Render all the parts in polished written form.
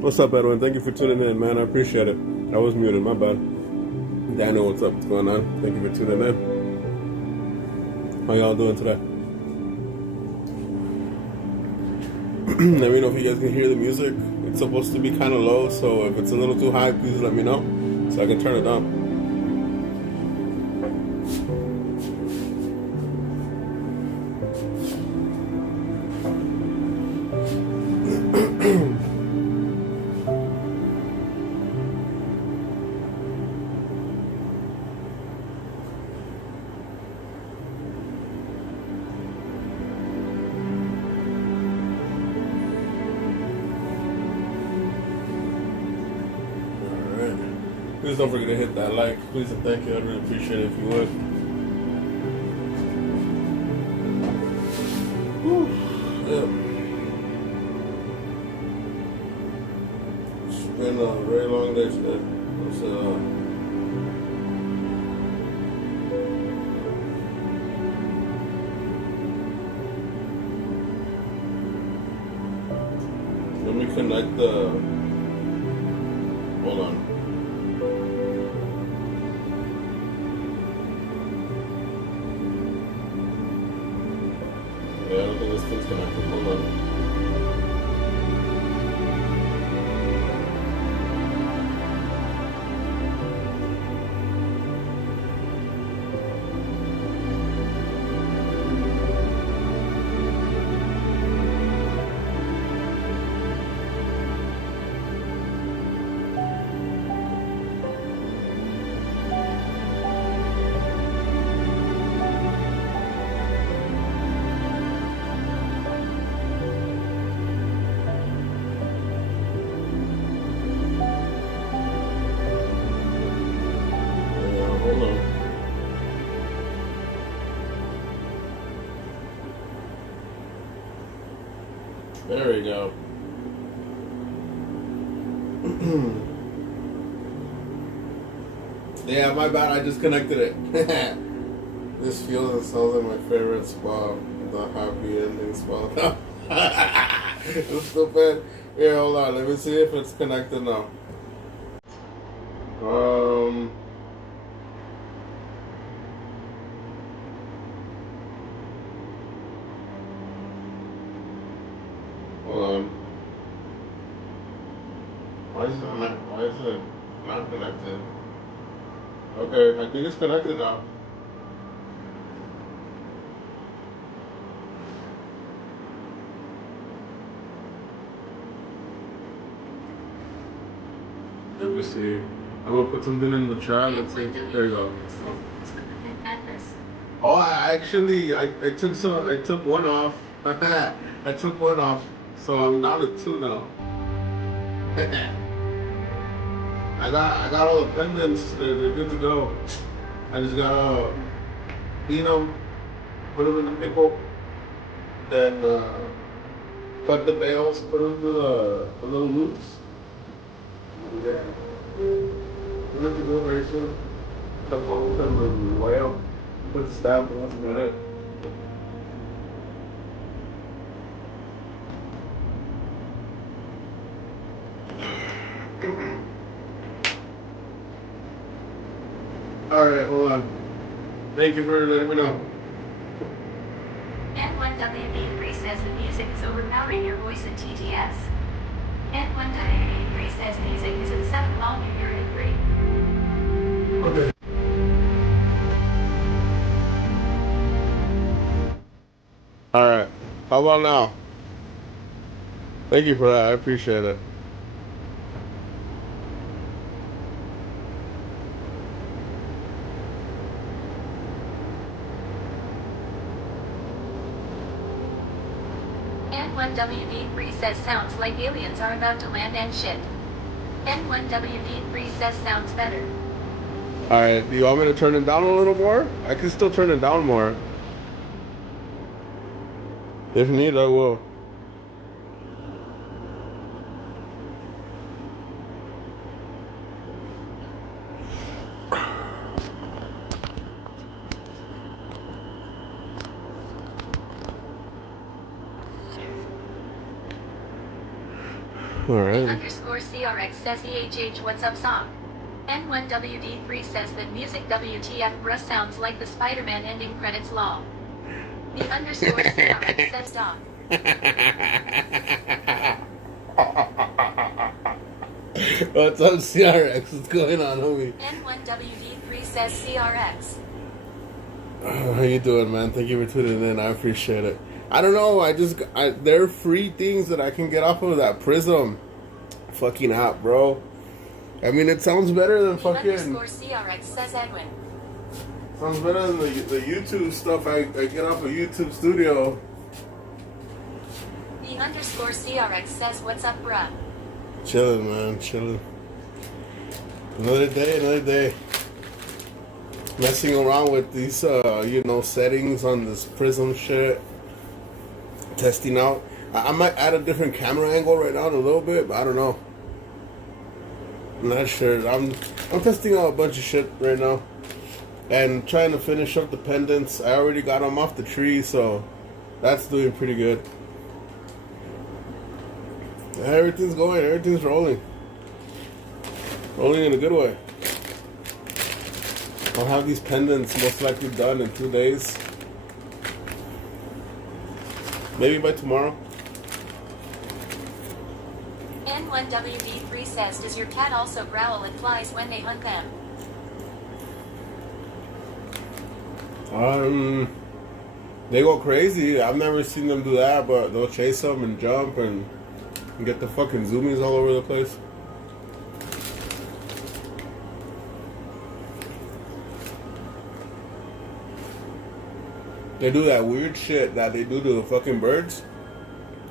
What's up, Edwin? Thank you for tuning in, man. I appreciate it. I was muted, my bad. Daniel, what's up? What's going on? Thank you for tuning in. How y'all doing today? Let me know if you guys can hear the music. It's supposed to be kind of low, so if it's a little too high, please let me know so I can turn it down. Please don't forget to hit that like. Please and thank you. I'd really appreciate it if you would. Whew. Yeah. It's been a very long day today. Let me connect the. Hold on. Yeah, I don't think this thing's connected. Hold on. There we go. Yeah, my bad. I disconnected it. This feels and sounds like my favorite spot. The happy ending spot. It's stupid. Here, hold on. Let me see if it's connected now. Hold on. Why is it not connected? Okay, I think it's connected now. Let me see. I'm gonna put something in the chat. Let's see. There you go. Oh, I took one off. I took one off, so I'm down to two now. I got all the pendants. They're good to go. I just gotta clean them, put them in the pickle, then cut the bales, put them to the little loops. Yeah. We're going to go very soon. The whole thing way up. Put the stamp on it. Minute. Alright, hold on. Thank you for letting me know. N1WB3 says the music is overpowering your voice in TTS. N1WB3 says music is at 7 while you're at 3. Okay. Alright. How about now? Thank you for that. I appreciate it. N1WB3 says sounds like aliens are about to land and shit. N1WB3 says sounds better. Alright, do you want me to turn it down a little more? I can still turn it down more. If need, I will. Alright. Underscore CRX says EHH what's up song. N1WD3 says that music WTF bruh sounds like the Spider-Man ending credits lol. The underscore CRX says dog. What's up, CRX? What's going on, homie? N1WD3 says CRX. How you doing, man? Thank you for tuning in. I appreciate it. I don't know. There are free things that I can get off of that Prism fucking app, bro. I mean, it sounds better than fucking. Underscore CRX says Edwin. Sounds better than the YouTube stuff I get off of YouTube Studio. The underscore CRX says what's up, bruh. Chilling, man. Chilling. Another day. Messing around with these, settings on this Prism shit. Testing out. I might add a different camera angle right now in a little bit, but I don't know. I'm not sure. I'm testing out a bunch of shit right now. And trying to finish up the pendants. I already got them off the tree, so that's doing pretty good. Everything's going. Everything's rolling. Rolling in a good way. I'll have these pendants most likely done in 2 days. Maybe by tomorrow. N1WD3 says, does your cat also growl at flies when they hunt them? They go crazy. I've never seen them do that, but they'll chase them and jump and get the fucking zoomies all over the place. They do that weird shit that they do to the fucking birds.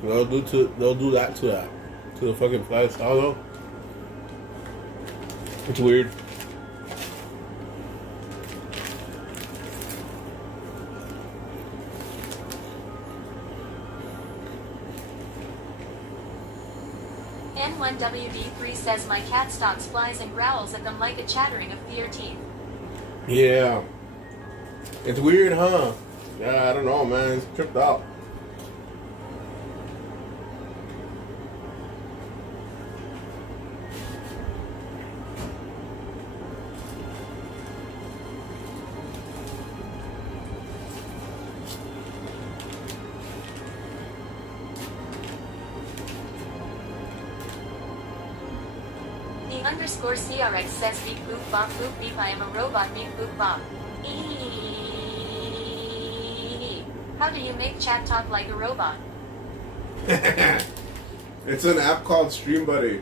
They'll do that to the fucking flies. I don't know. It's weird. N1WD3 says my cat stalks flies and growls at them like a chattering of fear teeth. Yeah. It's weird, huh? Yeah, I don't know, man. It's tripped out. The underscore CRX says beep boop bop boop beep I am a robot beep boop bop. Eee. How do you make chat talk like a robot? It's an app called Stream Buddy.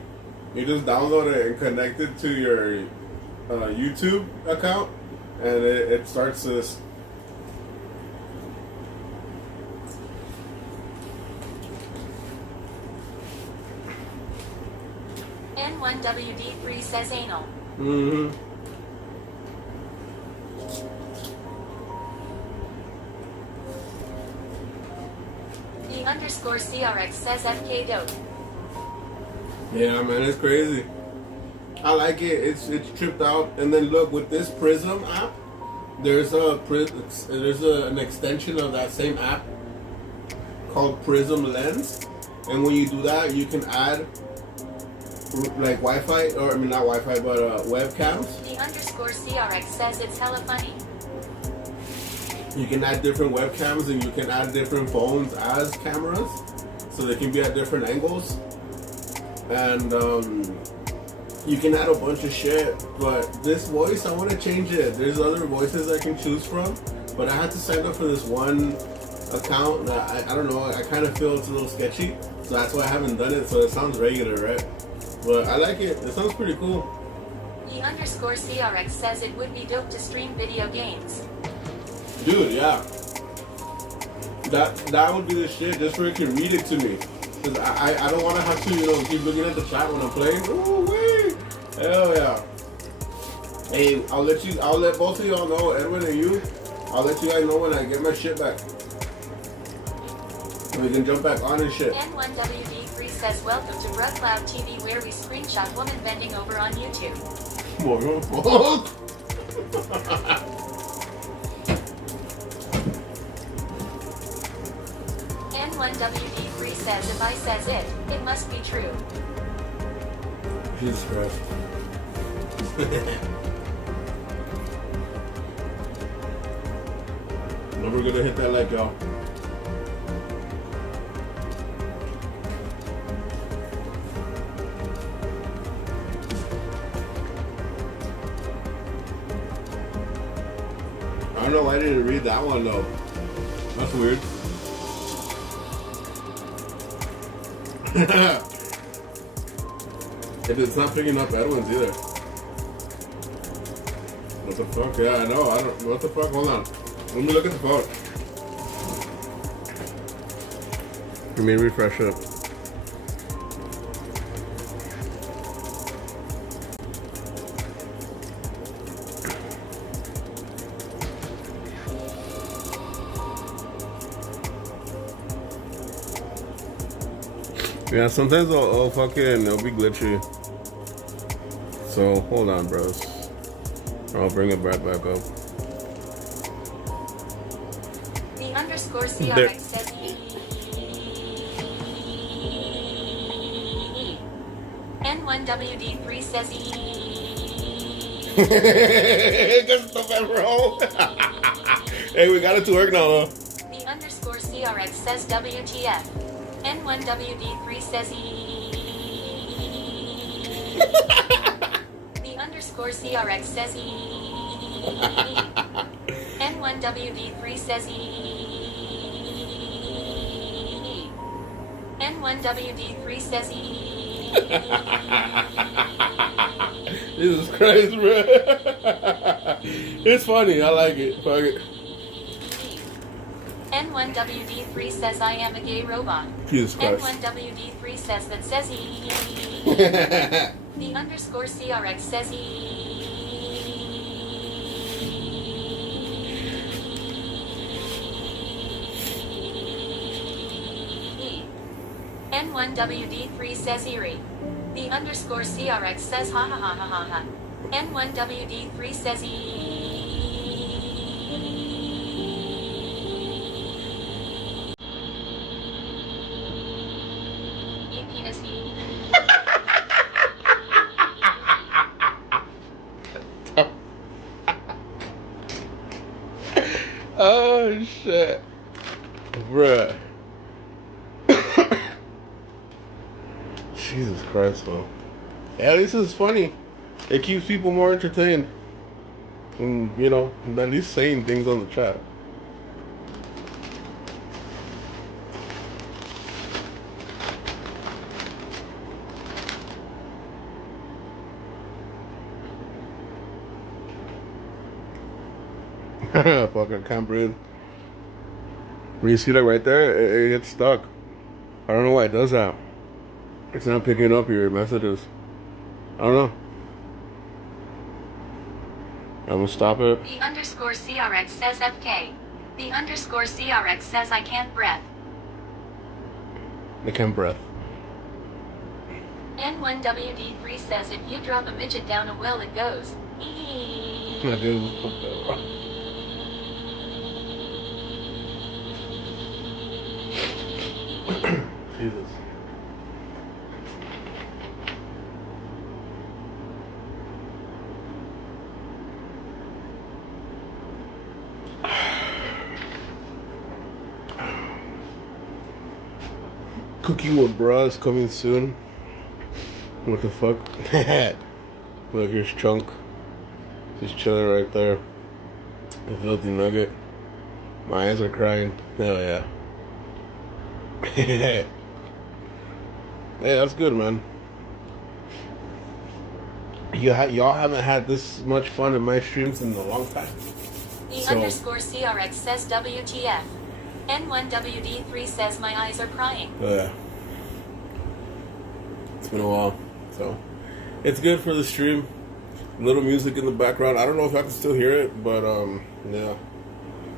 You just download it and connect it to your YouTube account, and it starts this. N1WD3 says anal. Mm-hmm. The underscore CRX says FK dope. Yeah, man, it's crazy. I like it. It's tripped out. And then look, with this Prism app, there's an extension of that same app called Prism Lens, and when you do that, you can add like Wi-Fi, or I mean not Wi-Fi, but webcams. The underscore CRX says it's hella funny. You can add different webcams, and you can add different phones as cameras, so they can be at different angles. And you can add a bunch of shit. But this voice, I want to change it. There's other voices I can choose from, but I had to sign up for this one account. I don't know. I kind of feel it's a little sketchy, so that's why I haven't done it. So it sounds regular, right? But I like it. It sounds pretty cool. The underscore CRX says it would be dope to stream video games. Dude, yeah. That would be the shit, just for it to read it to me. Cause I don't want to have to, keep looking at the chat when I'm playing. Ooh wee! Hell yeah. Hey, I'll let both of y'all know, Edwin and you. I'll let you guys know when I get my shit back. And we can jump back on and shit. N1WD3 says welcome to RugCloud TV where we screenshot woman bending over on YouTube. What the fuck? N1WD3 says if I says it, it must be true. Jesus Christ. Never gonna hit that like y'all. I don't know why I didn't read that one though. That's weird. It's not picking up Edwin's either. What the fuck? Yeah, I know. I don't. What the fuck? Hold on. Let me look at the phone. Let me refresh it. Yeah, sometimes it'll be glitchy. So hold on, bros. I'll bring it right back up. The underscore CRX says N1WD3 says Just the roll. Hey, we got it to work now, though. The underscore CRX says WTF. N1WD3 says The underscore CRX says N1WD3 says N1WD3 says Jesus Christ, bro. It's funny. I like it. Fuck it. N1WD3 says I am a gay robot. Jesus Christ. N1WD3 says that says The underscore CRX says N1WD3 says Erie. The underscore CRX says ha ha ha ha ha ha. N1WD3 says penis Oh shit, bruh. Jesus Christ, man. At least it's funny. It keeps people more entertained. And, you know, at least saying things on the chat. Fucking can't breathe. When you see that right there, it gets stuck. I don't know why it does that. It's not picking up your messages. I don't know. I'm gonna stop it. The underscore CRX says FK. The underscore CRX says I can't breath. I can't breath. N1WD3 says if you drop a midget down a well it goes. Jesus. Cookie with bra is coming soon. What the fuck? Look, here's Chunk. He's chilling right there. The filthy nugget. My eyes are crying. Hell yeah. Hey, that's good, man. Y'all haven't had this much fun in my streams in a long time. The underscore CRX says WTF. N1WD3 says my eyes are crying. Oh yeah. It's been a while. So it's good for the stream. Little music in the background. I don't know if I can still hear it, but yeah.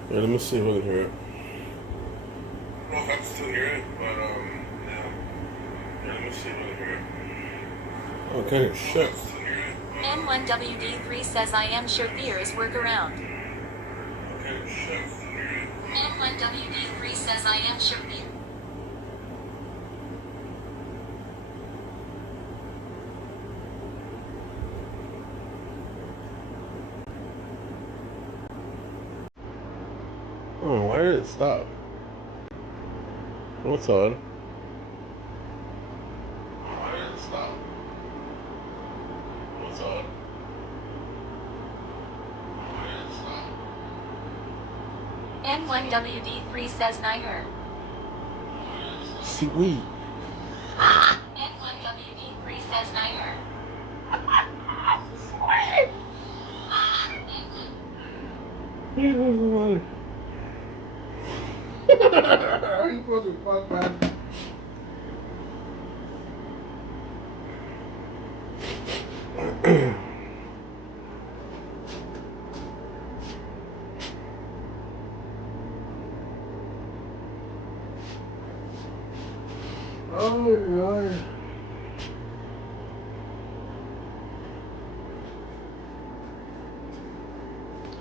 Yeah, let me see if I can hear it. I don't know if I can still hear it, but yeah. Yeah, let me see if I can hear it. Okay, shit. N1WD3 says I am sure beers work around. Okay, shit. N1WD3 says I am sure beer. Oh, why did it stop? What's on? Why did it stop? What's on? Why did it stop? N1WD3 says Niger. Sweet. N1WD3 says Niger. You fucking fuck, man. Oh my god.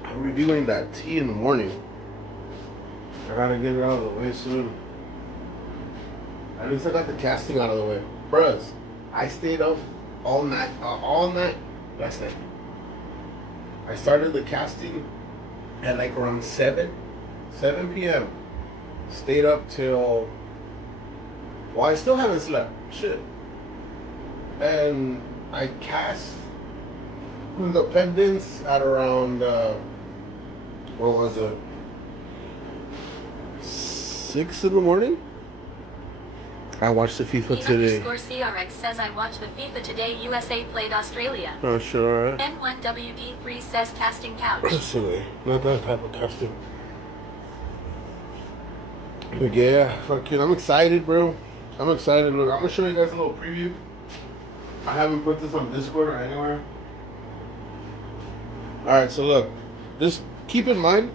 I'm reviewing that tea in the morning. I gotta get it out of the way soon. At least I got the casting out of the way. Bruh, I stayed up all night last night. I started the casting at like around 7 p.m. Stayed up till, well, I still haven't slept. Shit. And I cast the pendants at around, what was it? 6 in the morning? I watched the FIFA today. The underscore CRX says I watched the FIFA today. USA played Australia. Oh, shit, alright. N1WD3 says casting couch. Silly. Not that type of casting. But yeah, fucking, I'm excited, bro. I'm excited. Look, I'm gonna show you guys a little preview. I haven't put this on Discord or anywhere. Alright, so look. Just keep in mind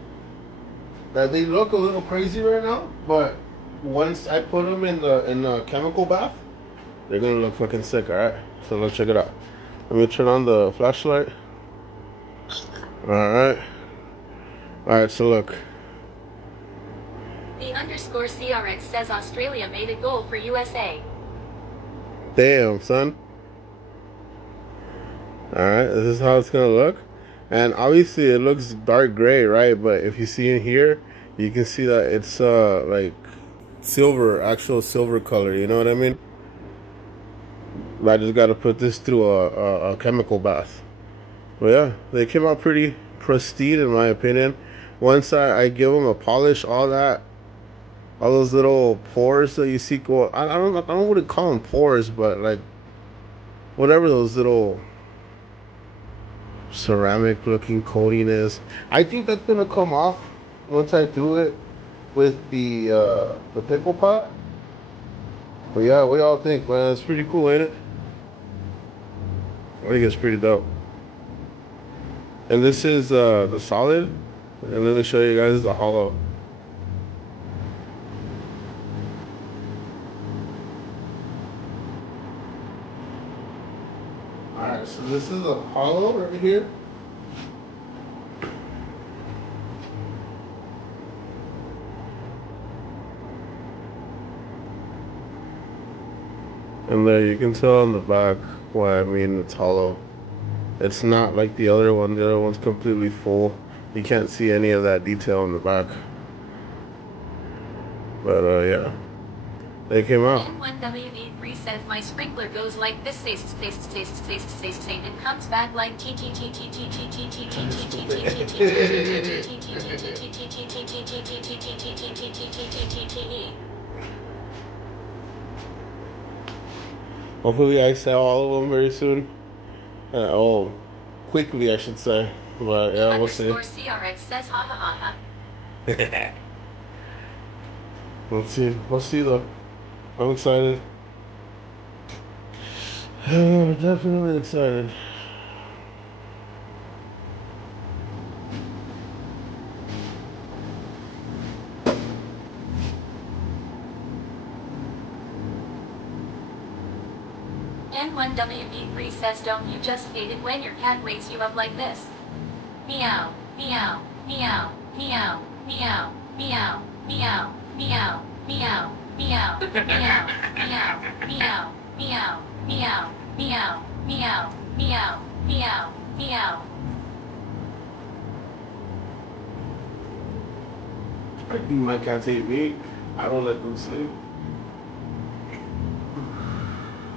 that they look a little crazy right now, but once I put them in the chemical bath, They're gonna look fucking sick, alright? So let's check it out. Let me turn on the flashlight. Alright. Alright, so look. The underscore CRX says Australia made a goal for USA. Damn, son. Alright, this is how it's gonna look. And obviously it looks dark gray, right? But if you see in here, you can see that it's like silver, actual silver color, you know what I mean? I just gotta put this through a chemical bath. But yeah, they came out pretty pristine in my opinion. Once I give them a polish, all those little pores that you see go, I don't know what to call them pores, but like whatever those little ceramic looking coating is, I think that's gonna come off once I do it with the pickle pot. But yeah, what y'all think, man? It's pretty cool, ain't it? I think it's pretty dope. And this is the solid, and let me show you guys the hollow. Alright, so this is a hollow right here. And there you can tell on the back why I mean it's hollow. It's not like the other one. The other one's completely full. You can't see any of that detail in the back. But yeah, they came out. N1WD3 says my sprinkler goes like this. It comes back like T T T T T T T T T T T T T T. Hopefully I sell all of them very soon. Oh, quickly I should say. But yeah, we'll see. CRX says ha ha ha ha. Let's see. We'll see though. I'm excited. Definitely excited. N1WB3 says don't you just hate it when your cat wakes you up like this? Meow, meow, meow, meow, meow, meow, meow, meow, meow, meow, meow, meow, meow, meow, meow, meow, meow, meow, meow, meow. I think my cats hate me. I don't let them sleep.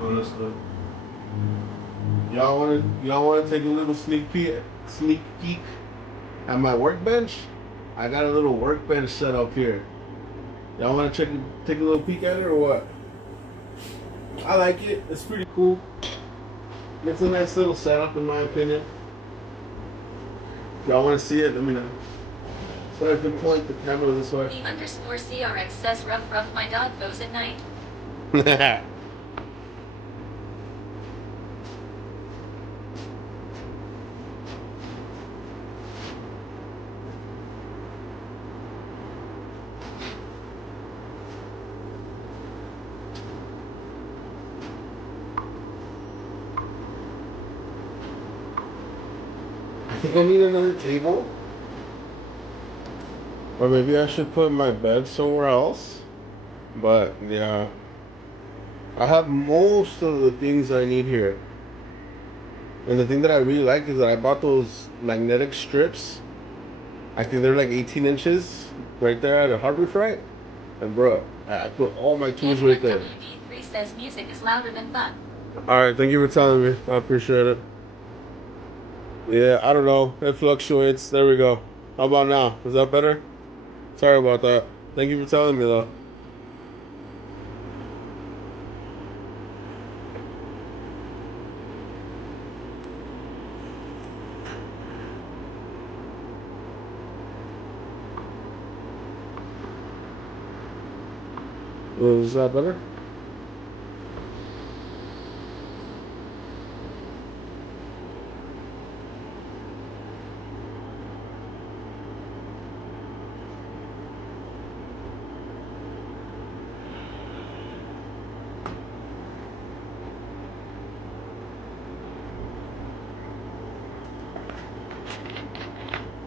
Honestly. Y'all wanna take a little sneak peek at my workbench? I got a little workbench set up here. Y'all wanna take a little peek at it or what? I like it. It's pretty cool. It's a nice little setup in my opinion. Y'all wanna see it? Let me know. So I can point the camera this way. The underscore CRX says rough rough my dog goes at night. I think I need another table. Or maybe I should put my bed somewhere else. But yeah, I have most of the things I need here. And the thing that I really like is that I bought those magnetic strips. I think they're like 18 inches right there at a Harbor Freight. And bro, I put all my tools right there. N1WD3 says music is louder than fun. Alright, thank you for telling me. I appreciate it. Yeah, I don't know. It fluctuates. There we go. How about now? Is that better? Sorry about that. Thank you for telling me though. Is that better?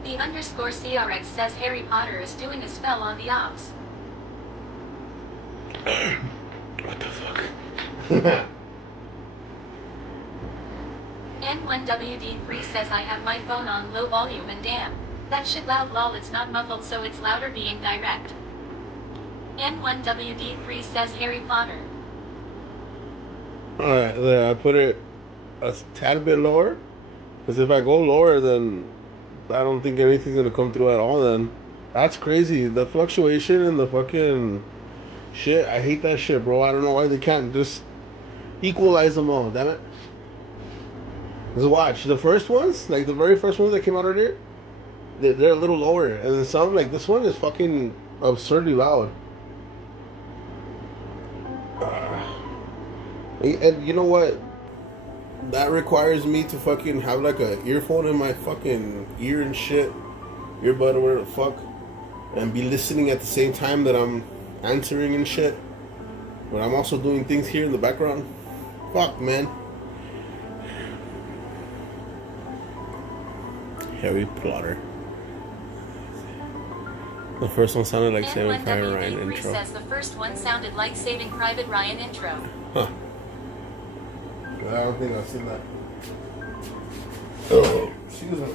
The underscore CRX says Harry Potter is doing a spell on the ops. What the fuck? N1WD3 says I have my phone on low volume and damn. That shit loud lol, it's not muffled so it's louder being direct. N1WD3 says Harry Potter. Alright, there, I put it a tad bit lower. Because if I go lower, then I don't think anything's gonna come through at all then. That's crazy. The fluctuation and the fucking shit, I hate that shit, bro. I don't know why they can't just equalize them all, damn it. Just watch, the first ones, like the very first ones that came out earlier, they're a little lower. And then some, like this one is fucking absurdly loud. And you know what? That requires me to fucking have like a earphone in my fucking ear and shit, earbud or whatever the fuck, and be listening at the same time that I'm answering and shit, but I'm also doing things here in the background. Fuck, man. Harry Potter. The first one sounded like Saving Private Ryan intro. Says the first one sounded like Saving Private Ryan intro. Huh. I don't think I've seen that. Oh, excuse me.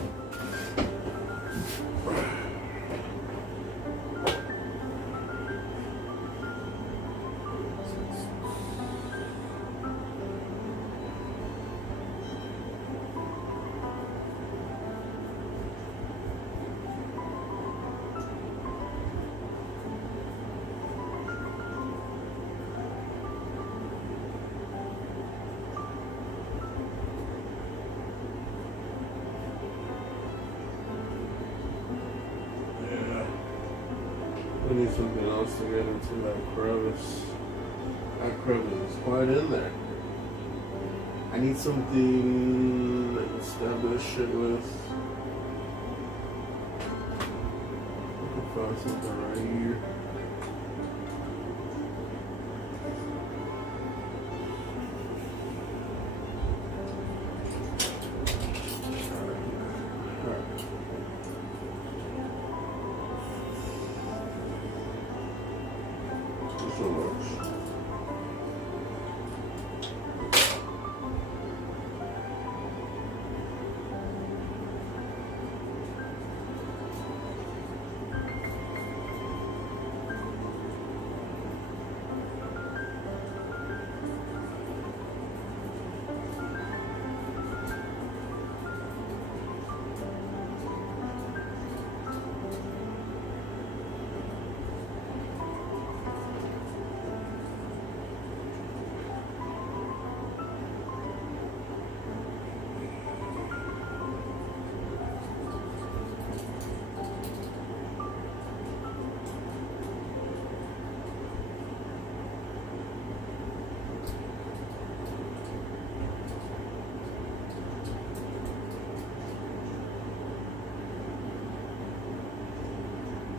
I need something else to get into that crevice. That crevice is quite in there. I need something to stab this shit with. I can find something right here.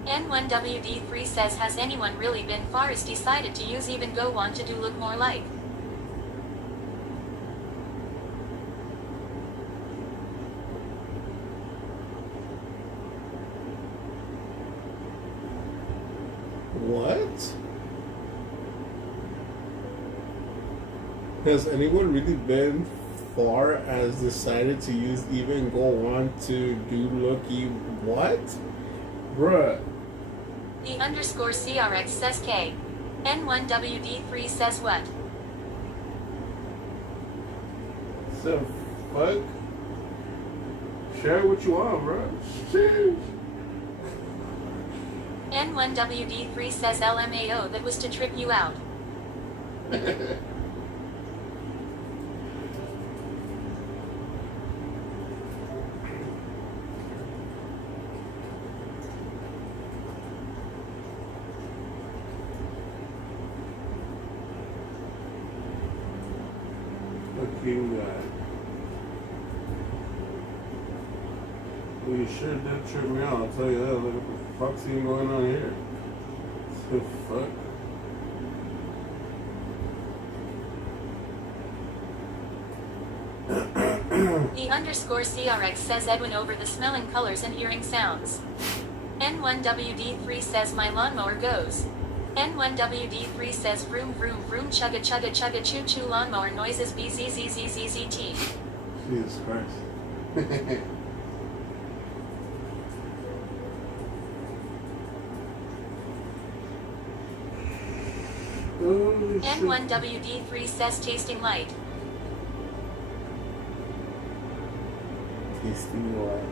N1WD3 says has anyone really been far as decided to use even go on to do look more like? What? Has anyone really been far as decided to use even go on to do looky what? Bruh. The underscore CRX says K. N1WD3 says what? So, fuck? Share what you want, bruh. Shit. N1WD3 says LMAO that was to trip you out. Fucking guy. Well, you sure did trip me out, I'll tell you that. Look what the fuck's even going on here. The fuck? E_CRX says Edwin over the smelling colors and hearing sounds. N1WD3 says my lawnmower goes. N1WD3 says vroom vroom vroom chugga chugga chugga choo choo lawnmower noises BZZZZZT. Jesus Christ. Holy shit. N1WD3 says tasting light. Tasting light.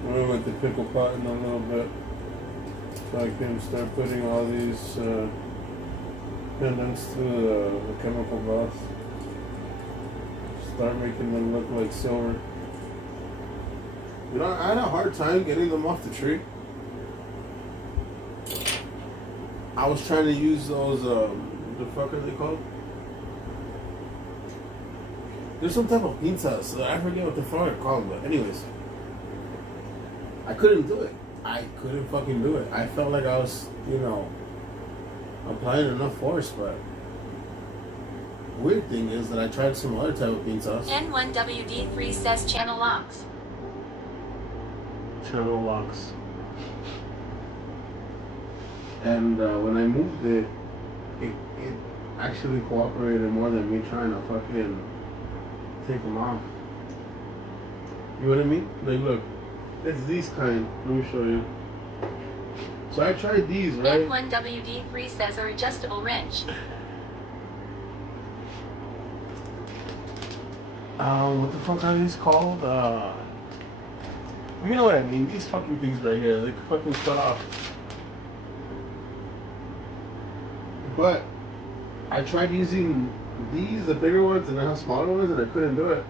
I'm gonna let the pickle pot in a little bit so I can start putting all these pendants to the chemical bath. Start making them look like silver. You know, I had a hard time getting them off the tree. I was trying to use those, the fuck are they called? There's some type of pinzas. I forget what the fuck they're called, but anyways. I couldn't do it. I couldn't fucking do it. I felt like I was, you know, applying enough force, but weird thing is that I tried some other type of pinzas. N1WD3 says channel locks. Channel locks. And when I moved it actually cooperated more than me trying to fucking take them off. You know what I mean? Like, look, it's these kind. Let me show you. So I tried these, right? N1WD3 says or adjustable wrench. What the fuck are these called? You know what I mean? These fucking things right here, they fucking cut off. But I tried using these, the bigger ones, and I have smaller ones, and I couldn't do it.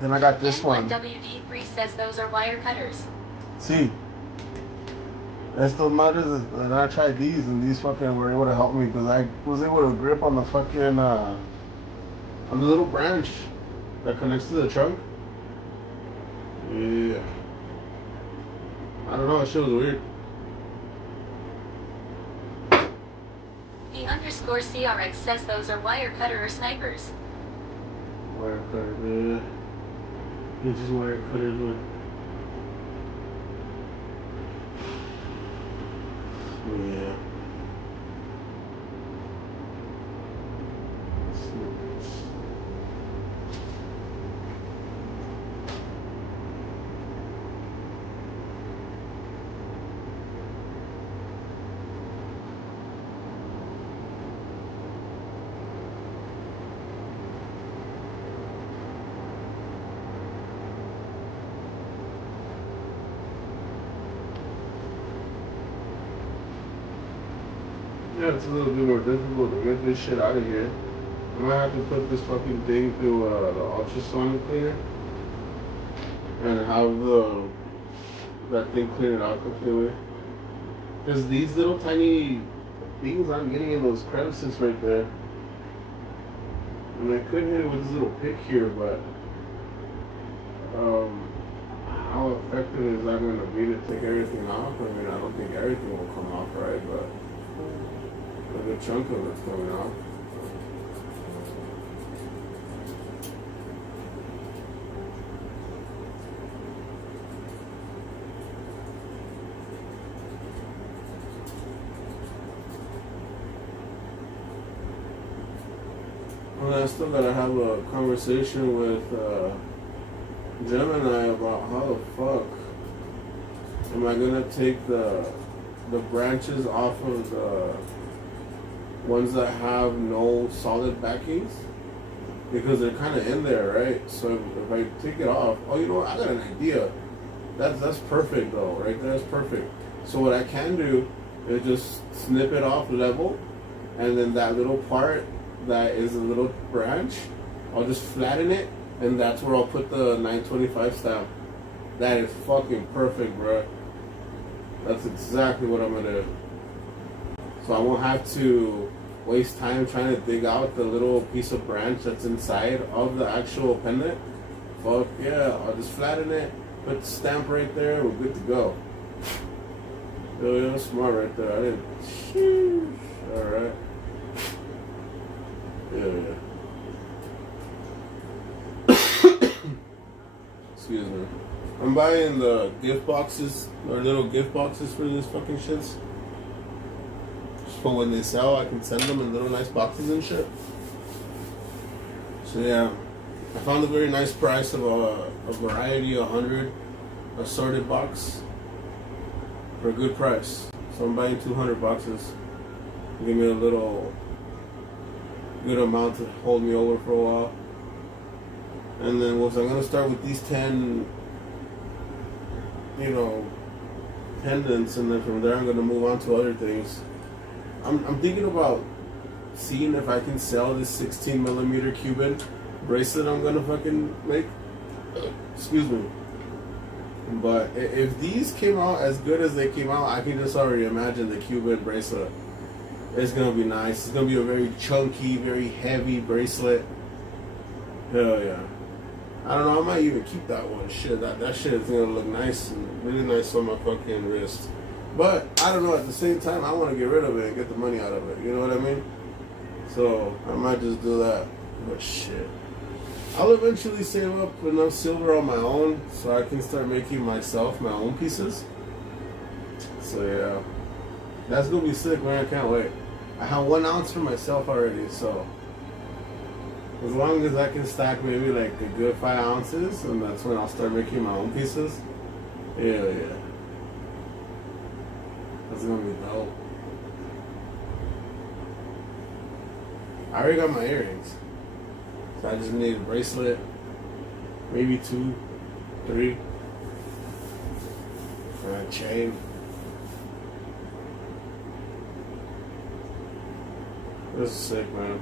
Then I got this one. N1WD3 says those are wire cutters. See, that still matters. And I tried these, and these fucking were able to help me because I was able to grip on the fucking on the little branch that connects to the trunk. Yeah. I don't know. That shit was weird. E_CRX says those are wire cutter or snipers. Wire cutter, yeah. It's just wire cutters, man. Yeah. Let's see. Yeah, it's a little bit more difficult to get this shit out of here. I'm gonna have to put this fucking thing through the ultrasonic cleaner and have that thing clean it out completely. Because these little tiny things I'm getting in those crevices right there. And I could hit it with this little pick here, but how effective is that going to be to take everything off? I mean, I don't think everything will come off right, but a good chunk of it's coming off. Well, I still gotta have a conversation with Gemini about how the fuck am I gonna take the branches off of the ones that have no solid backings, because they're kind of in there, right? So if I take it off, oh, you know what? I got an idea. That's perfect though, right? That's perfect. So what I can do is just snip it off level, and then that little part that is a little branch, I'll just flatten it, and that's where I'll put the 925 stamp. That is fucking perfect, bro. That's exactly what I'm gonna do. So I won't have to waste time trying to dig out the little piece of branch that's inside of the actual pendant. Fuck yeah, I'll just flatten it, put the stamp right there, we're good to go. Really smart right there. I didn't. Sheesh. Alright. Yeah. Excuse me. I'm buying the gift boxes, or little gift boxes for these fucking shits. For when they sell, I can send them in little nice boxes and shit. So yeah, I found a very nice price of a variety 100 assorted box for a good price. So I'm buying 200 boxes. Give me a little good amount to hold me over for a while. And then I'm gonna start with these 10, pendants, and then from there I'm gonna move on to other things. I'm thinking about seeing if I can sell this 16mm Cuban bracelet I'm gonna fucking make. Excuse me. But if these came out as good as they came out, I can just already imagine the Cuban bracelet. It's gonna be nice. It's gonna be a very chunky, very heavy bracelet. Hell yeah. I don't know, I might even keep that one. Shit, that shit is gonna look nice and really nice on my fucking wrist. But I don't know, at the same time I wanna get rid of it and get the money out of it. You know what I mean? So I might just do that. But shit. I'll eventually save up enough silver on my own so I can start making myself my own pieces. So yeah. That's gonna be sick, man. I can't wait. I have 1 ounce for myself already, so as long as I can stack maybe like a good 5 ounces, and that's when I'll start making my own pieces. Yeah. That's gonna be dope. I already got my earrings. So I just need a bracelet, maybe 2, 3, and a chain. This is sick, man.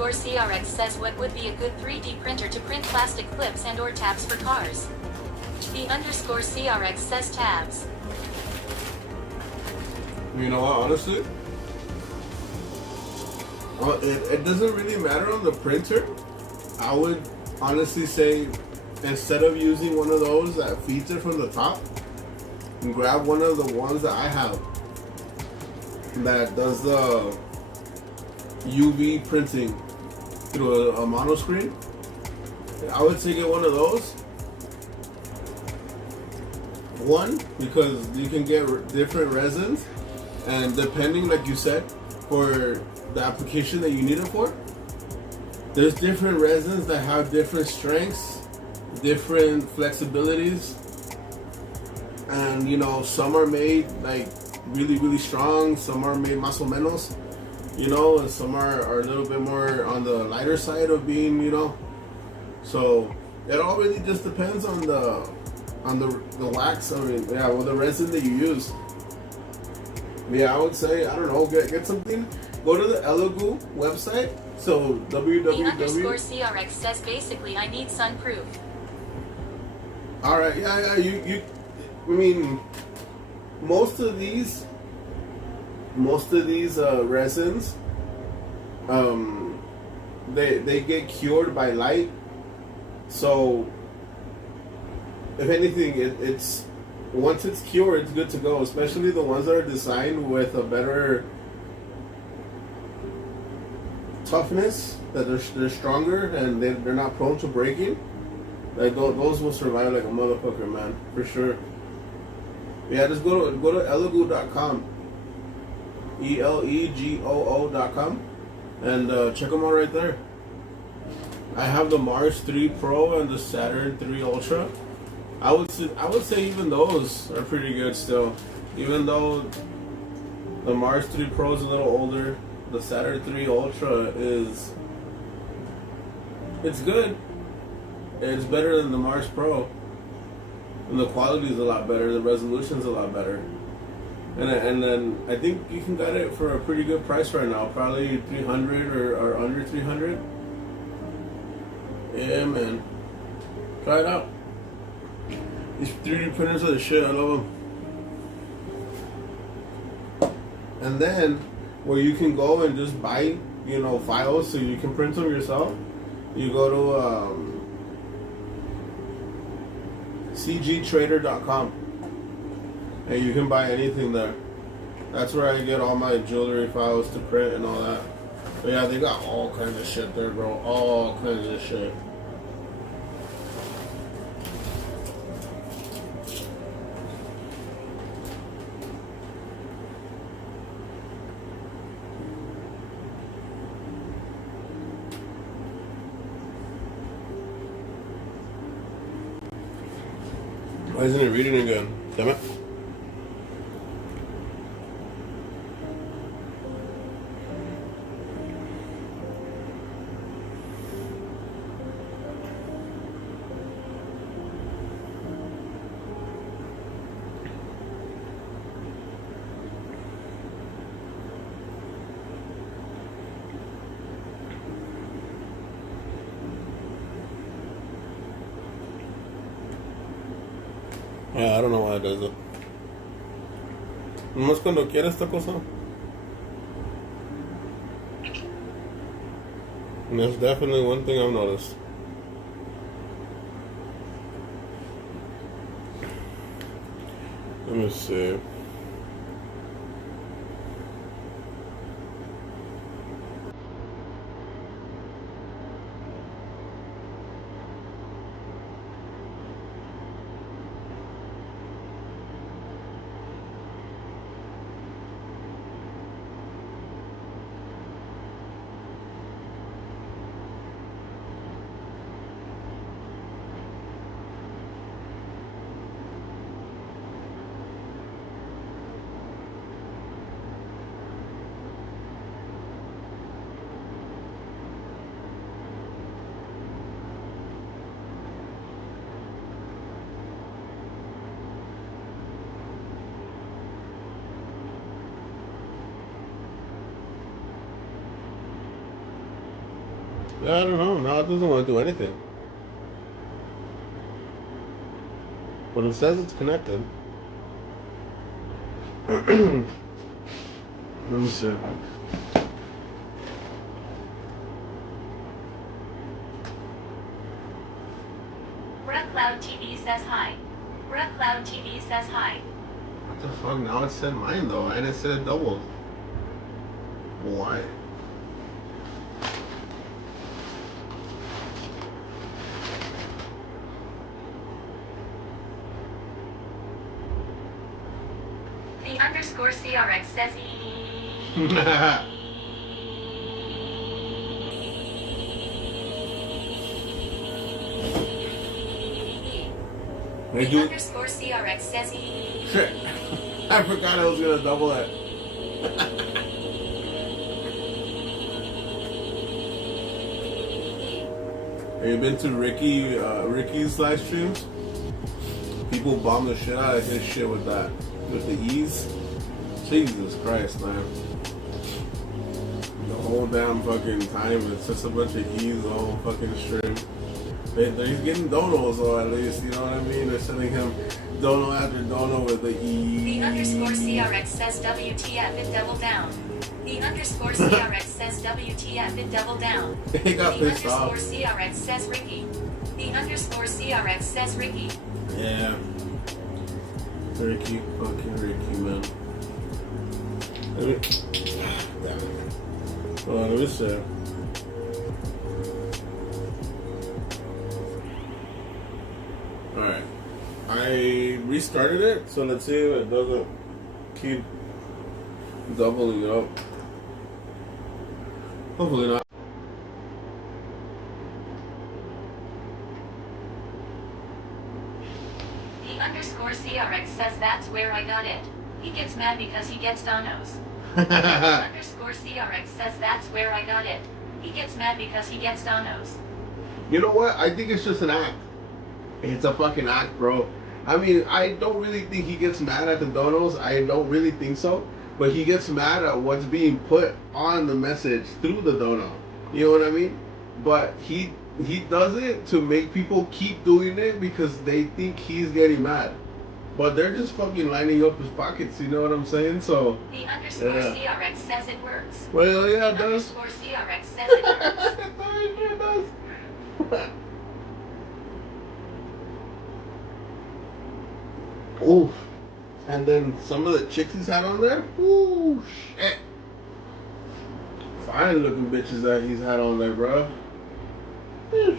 The _CRX says what would be a good 3D printer to print plastic clips and or tabs for cars. The _CRX says tabs. You know what, honestly? It doesn't really matter on the printer. I would honestly say, instead of using one of those that feeds it from the top, grab one of the ones that I have that does the UV printing through a mono screen. I would say get one of those. One, because you can get different resins, and depending, like you said, for the application that you need it for, There's different resins that have different strengths, different flexibilities, and you know, some are made like really, really strong, some are made más o menos, you know, and some are a little bit more on the lighter side of being, you know. So it all really just depends on the wax. I mean, yeah, well, the resin that you use. Yeah, I would say, I don't know, get something. Go to the Elegoo website. So The underscore www. CRX says basically I need sunproof. All right, yeah, you. I mean, most of these resins, they get cured by light. So if anything, it's once it's cured, it's good to go. Especially the ones that are designed with a better toughness, that they're stronger and they're not prone to breaking. Like those will survive like a motherfucker, man, for sure. Yeah, just go to elegoo.com, ELEGOO.com, and check them out right there. I have the Mars 3 Pro and the Saturn 3 Ultra. I would say even those are pretty good still, even though the Mars 3 Pro is a little older. The Saturn 3 Ultra it's good. It's better than the Mars Pro, and the quality is a lot better. The resolution's a lot better, and then I think you can get it for a pretty good price right now, probably 300 or under 300. Yeah, man, try it out. These 3D printers are the shit. I love them. And then where you can go and just buy, you know, files so you can print them yourself. You go to cgtrader.com and you can buy anything there. That's where I get all my jewelry files to print and all that. But yeah, they got all kinds of shit there, bro. All kinds of shit. Why isn't it reading again? Damn it. Yeah, I don't know why it does it. Nomás cuando quiere esta cosa. And that's definitely one thing I've noticed. Let me see. Yeah, I don't know. Now it doesn't want to do anything. But it says it's connected. Let me see. Cloud TV says hi. Cloud TV says hi. What the fuck? Now it said mine though, and it said doubled. Why? The underscore CRX says They The do. underscore CRX says he. Shit. I forgot I was gonna double it. Have you been to Ricky's live streams? People bomb the shit out of his shit with that, with the ease. Jesus Christ, man. The whole damn fucking time, it's just a bunch of ease the whole fucking stream. He's getting donos though, at least, you know what I mean? They're sending him dono after dono with the ease. The underscore CRX says WTF it double down. The underscore CRX says WTF it double down. He got The pissed off. underscore CRX says Ricky. The underscore CRX says Ricky. Yeah. Ricky, fucking Ricky, man. Let me, damn it. Hold on, let me see. Alright. I restarted it, so let's see if it doesn't keep doubling up. Hopefully not. The underscore CRX says that's where I got it. He gets mad because he gets donos. The underscore CRX says that's where I got it. He gets mad because he gets donos. You know what? I think it's just an act. It's a fucking act, bro. I mean, I don't really think he gets mad at the donos. I don't really think so. But he gets mad at what's being put on the message through the dono. You know what I mean? But he does it to make people keep doing it because they think he's getting mad. But they're just fucking lining up his pockets, you know what I'm saying? So, The underscore yeah. CRX says it works. Well, yeah, it The does. underscore CRX says it works. It does. Oof. And then some of the chicks he's had on there. Ooh, shit. Fine looking bitches that he's had on there, bro. Eesh.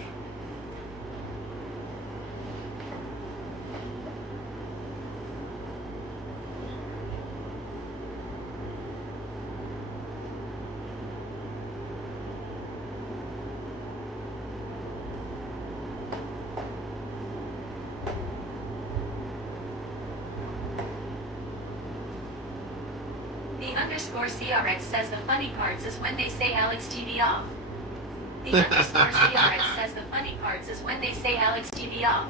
The underscore CRX says the funny parts is when they say Alex TV off. The underscore CRX says the funny parts is when they say Alex TV off.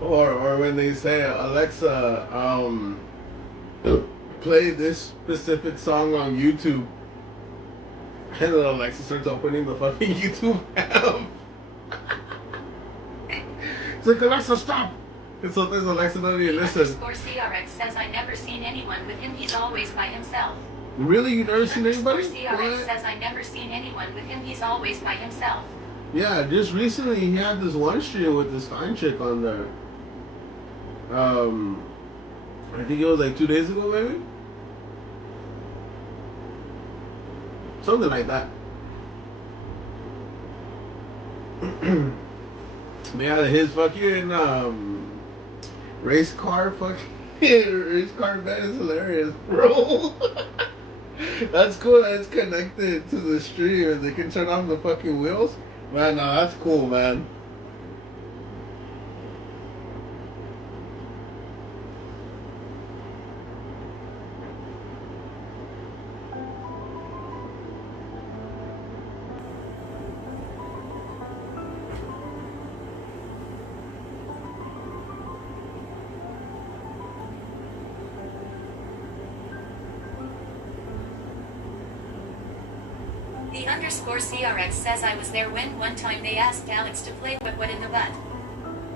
Or when they say, Alexa, play this specific song on YouTube. And then Alexa starts opening the fucking YouTube app. It's like, Alexa, stop! And sometimes Alexa doesn't even The listen. underscore CRX says I never seen anyone with him, he's always by himself. Really? You never The seen underscore anybody? CRX What? says I never seen anyone with him, he's always by himself. Yeah, just recently he had this one stream with this fine chick on there. I think it was like 2 days ago, maybe? Something like that. Yeah, his fucking race car race car event is hilarious, bro. That's cool that it's connected to the stream and they can turn off the fucking wheels. Man, no, that's cool, man. The underscore CRX says I was there when one time they asked Alex to play what in the butt.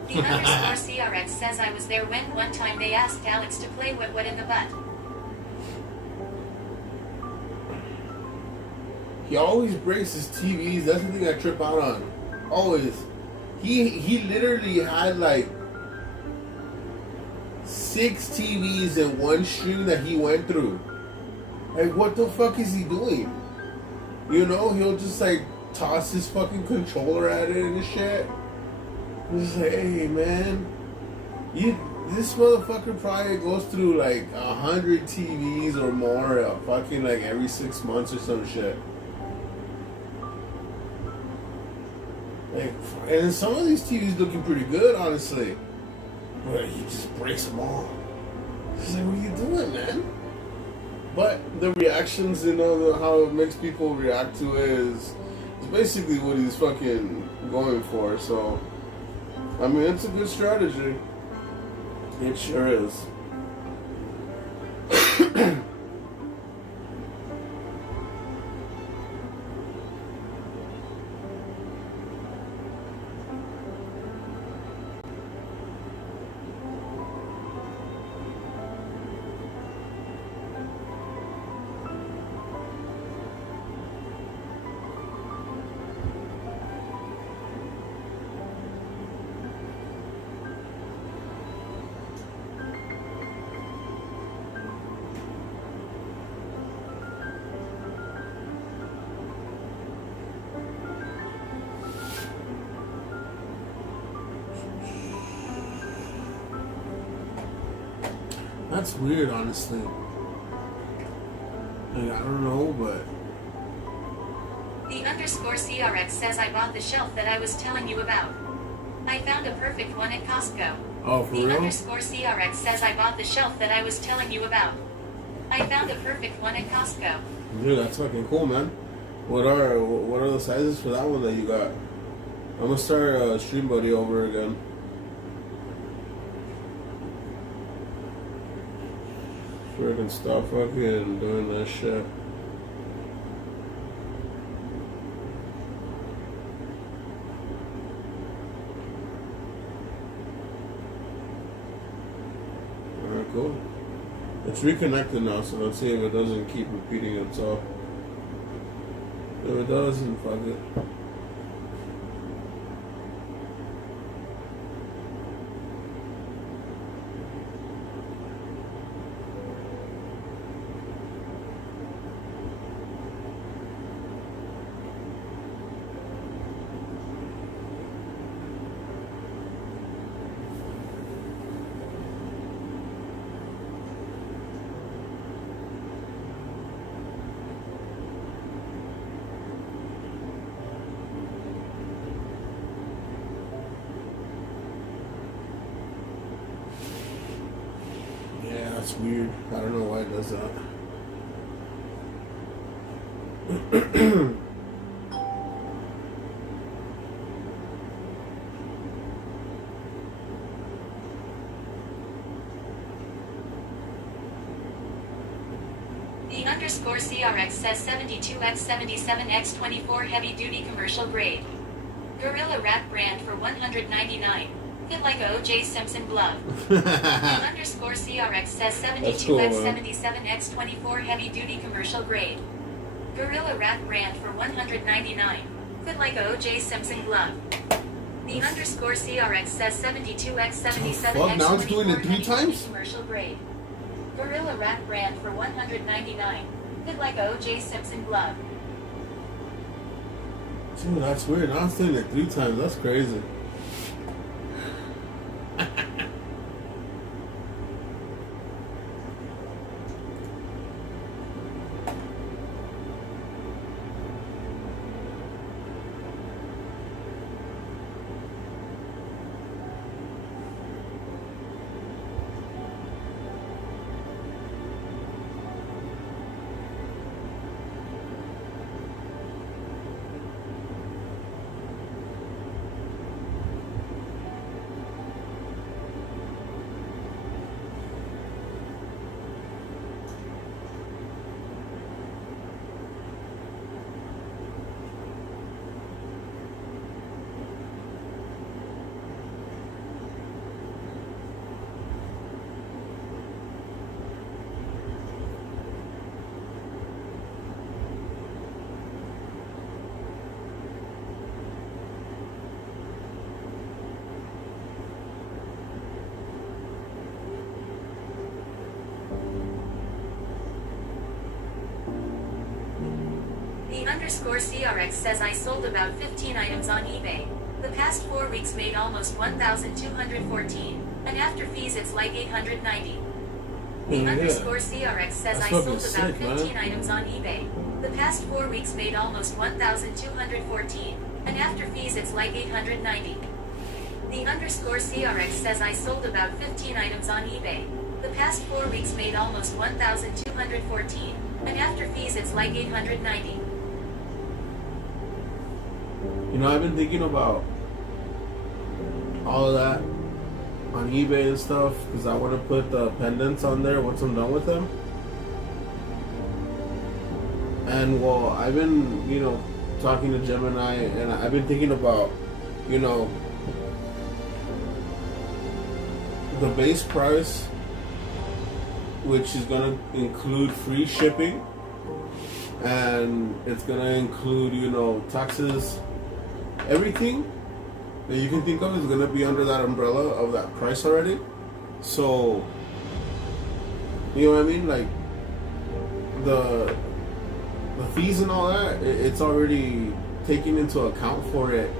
The underscore CRX says I was there when one time they asked Alex to play what in the butt. He always breaks his TVs. That's the thing I trip out on. Always. He literally had like 6 TVs in one stream that he went through. Like, what the fuck is he doing? You know, he'll just like toss his fucking controller at it and shit. Just like, hey man, this motherfucker probably goes through like 100 TVs or more, fucking like every 6 months or some shit. Like, and some of these TVs looking pretty good, honestly. But he just breaks them all. He's like, what are you doing, man? But the reactions, how it makes people react to it is basically what he's fucking going for. So, I mean, it's a good strategy. It sure is. That's weird, honestly. Like, I don't know, but... The underscore CRX says I bought the shelf that I was telling you about. I found a perfect one at Costco. Oh, for the real? Underscore CRX says I bought the shelf that I was telling you about. I found a perfect one at Costco. Dude, that's fucking cool, man. What are the sizes for that one that you got? I'm gonna start Stream Buddy over again. Freaking stop fucking doing that shit. Alright, cool. It's reconnected now, so let's see if it doesn't keep repeating itself. If it does, then fuck it. Yeah, that's weird. I don't know why it does that. The underscore CRX says 72x77x24 heavy duty commercial grade. Gorilla Wrap brand for $199. Fit like a O.J. Simpson glove. The underscore CRX says 72x77x24 heavy duty commercial grade. Gorilla Wrap brand for $199. Fit like a O.J. Simpson glove. The underscore CRX says 72x77x24 now it's doing it heavy 3 duty times? commercial grade. Gorilla Wrap brand for $199. Fit like a O.J. Simpson glove. Dude, that's weird. Now it's doing it 3 times. That's crazy. The underscore CRX says I sold about 15 items on eBay. The past 4 weeks made almost 1,214. And after fees it's like 890. The underscore CRX says I sold about 15 items on eBay. The past 4 weeks made almost 1,214. And after fees it's like 890. The underscore CRX says I sold about 15 items on eBay. The past 4 weeks made almost 1,214, and after fees it's like 890. You know, I've been thinking about all of that on eBay and stuff because I want to put the pendants on there once I'm done with them. And well, I've been, you know, talking to Gemini, and I've been thinking about, you know, the base price, which is going to include free shipping, and it's going to include, you know, taxes, everything that you can think of is going to be under that umbrella of that price already. So, you know what I mean? Like, the fees and all that, it's already taken into account for it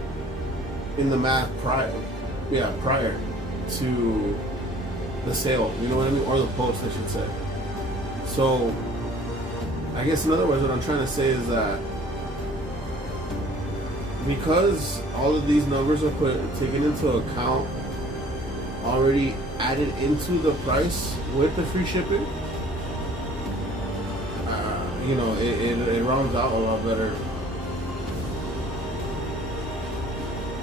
in the math prior to the sale, you know what I mean, or the post, I should say. So I guess in other words, what I'm trying to say is that because all of these numbers are taken into account, already added into the price with the free shipping, you know, it rounds out a lot better.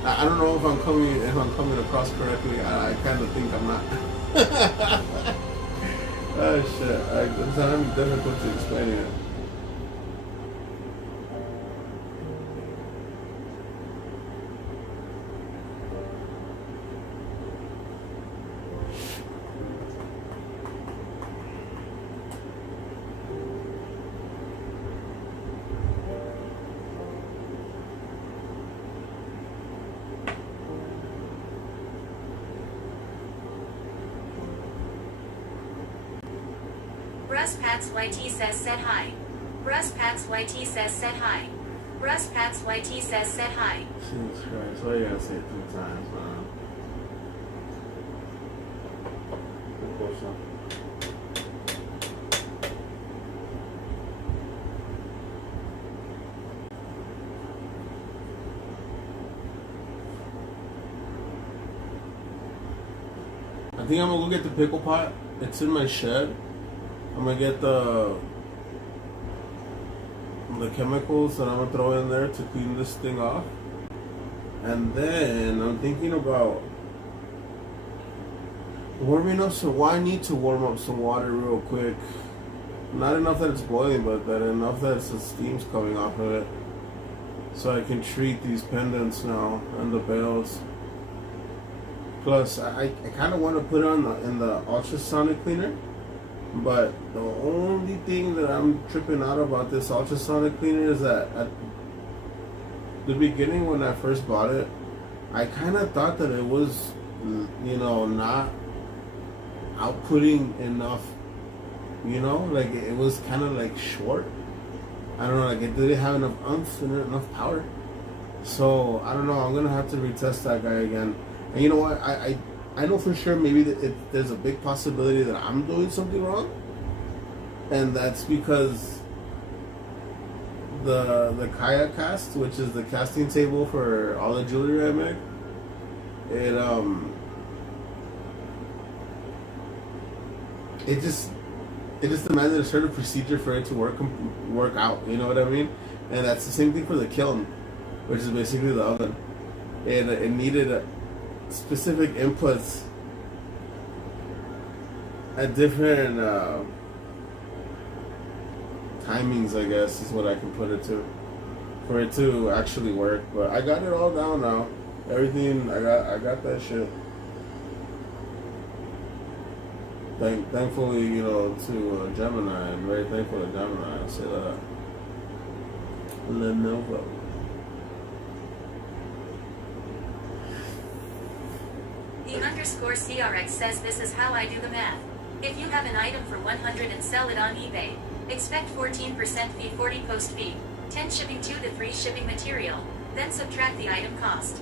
I don't know if I'm coming across correctly. I kind of think I'm not. Oh shit! It's having difficulty explaining it. Bruspats YT says said hi. Bruspats YT says said hi. Bruspats YT says said hi. Jesus Christ, why you gotta say it 3 times, man? I think I'm gonna go get the pickle pot. It's in my shed. I'm gonna get the chemicals that I'm gonna throw in there to clean this thing off. And then I'm thinking about warming up some. Well, I need to warm up some water real quick. Not enough that it's boiling, but that enough that the steam's coming off of it, so I can treat these pendants now and the bales. Plus, I kind of want to put it on in the ultrasonic cleaner, but the only thing that I'm tripping out about this ultrasonic cleaner is that at the beginning when I first bought it, I kind of thought that it was, you know, not outputting enough, you know, like it was kind of like short. I don't know, like it didn't have enough oomph and enough power. So I don't know, I'm gonna have to retest that guy again. And you know what? I know for sure maybe that there's a big possibility that I'm doing something wrong, and that's because the Kaya cast, which is the casting table for all the jewelry I make, it just demanded a certain procedure for it to work out. You know what I mean? And that's the same thing for the kiln, which is basically the oven. It needed specific inputs at different timings, I guess is what I can put it to, for it to actually work. But I got it all down now. Everything I got that shit. Thankfully, you know, to Gemini. I'm very thankful to Gemini. I'll say that. Lenovo. The underscore CRX says this is how I do the math. If you have an item for 100 and sell it on eBay, expect 14% fee, 40 post fee, 10 shipping, 2 to 3 shipping material, then subtract the item cost.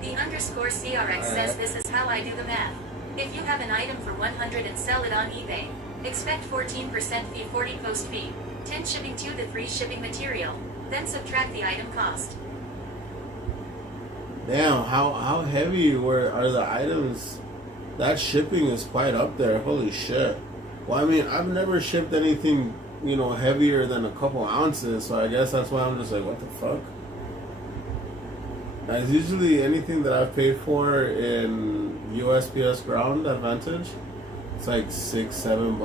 The underscore CRX says this is how I do the math. If you have an item for 100 and sell it on eBay, expect 14% fee, 40 post fee, 10 shipping, 2 to 3 shipping material, then subtract the item cost. Damn, how heavy are the items? That shipping is quite up there. Holy shit. Well, I mean, I've never shipped anything, heavier than a couple ounces, so I guess that's why I'm just like, what the fuck? As usually anything that I've paid for in USPS Ground Advantage, it's like $6-7.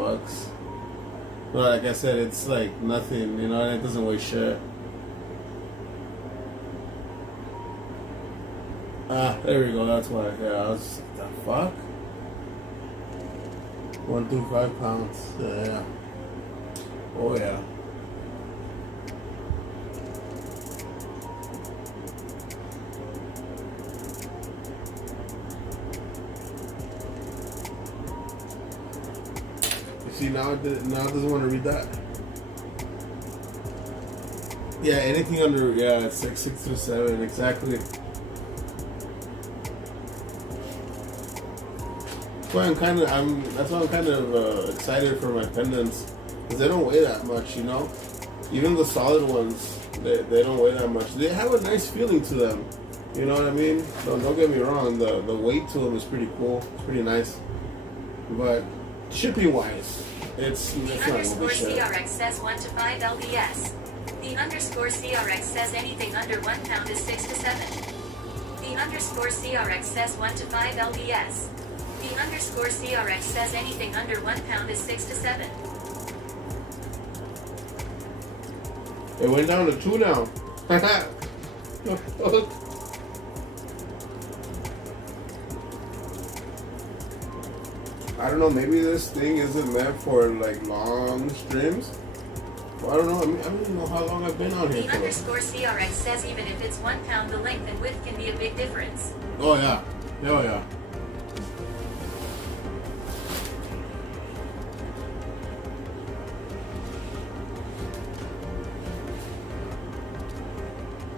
But like I said, it's like nothing, and it doesn't weigh shit. Ah, there we go. That's why. Yeah, I was the fuck. 1 through 5 pounds. Yeah. Oh yeah. You see now it doesn't want to read that. Yeah, anything under it's like 6 through 7 exactly. That's why I'm kind of excited for my pendants, because they don't weigh that much, Even the solid ones, they don't weigh that much. They have a nice feeling to them, you know what I mean? Don't get me wrong, the weight to them is pretty cool, it's pretty nice. But shipping wise, it's The not gonna underscore be shit. CRX says 1 to 5 lbs. The underscore CRX says anything under 1 pound is 6 to 7. The underscore CRX says 1 to 5 lbs. The underscore CRX says anything under 1 pound is 6 to 7. It went down to 2 now. I don't know, maybe this thing isn't meant for like long streams. Well, I don't know. I don't even know how long I've been on here The for. underscore CRX says even if it's 1 pound, the length and width can be a big difference. Oh yeah. Oh yeah.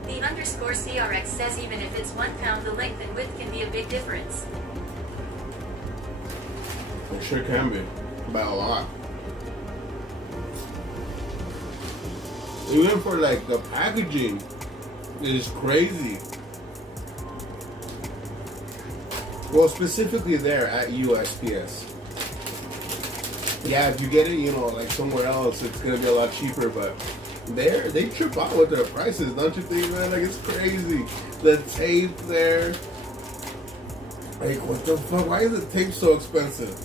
The underscore CRX says even if it's 1 pound, the length and width can be a big difference. It sure can be. By a lot. Even for like the packaging, it is crazy. Well, specifically there at USPS. Yeah, if you get it, like somewhere else, it's gonna be a lot cheaper. But they trip out with their prices, don't you think, man? Like, it's crazy. The tape there. Like, what the fuck? Why is the tape so expensive?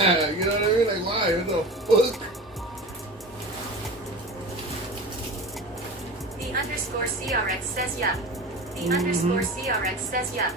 You know what I mean? Like, why? What the fuck? The underscore CRX says yeah. The underscore CRX says yeah.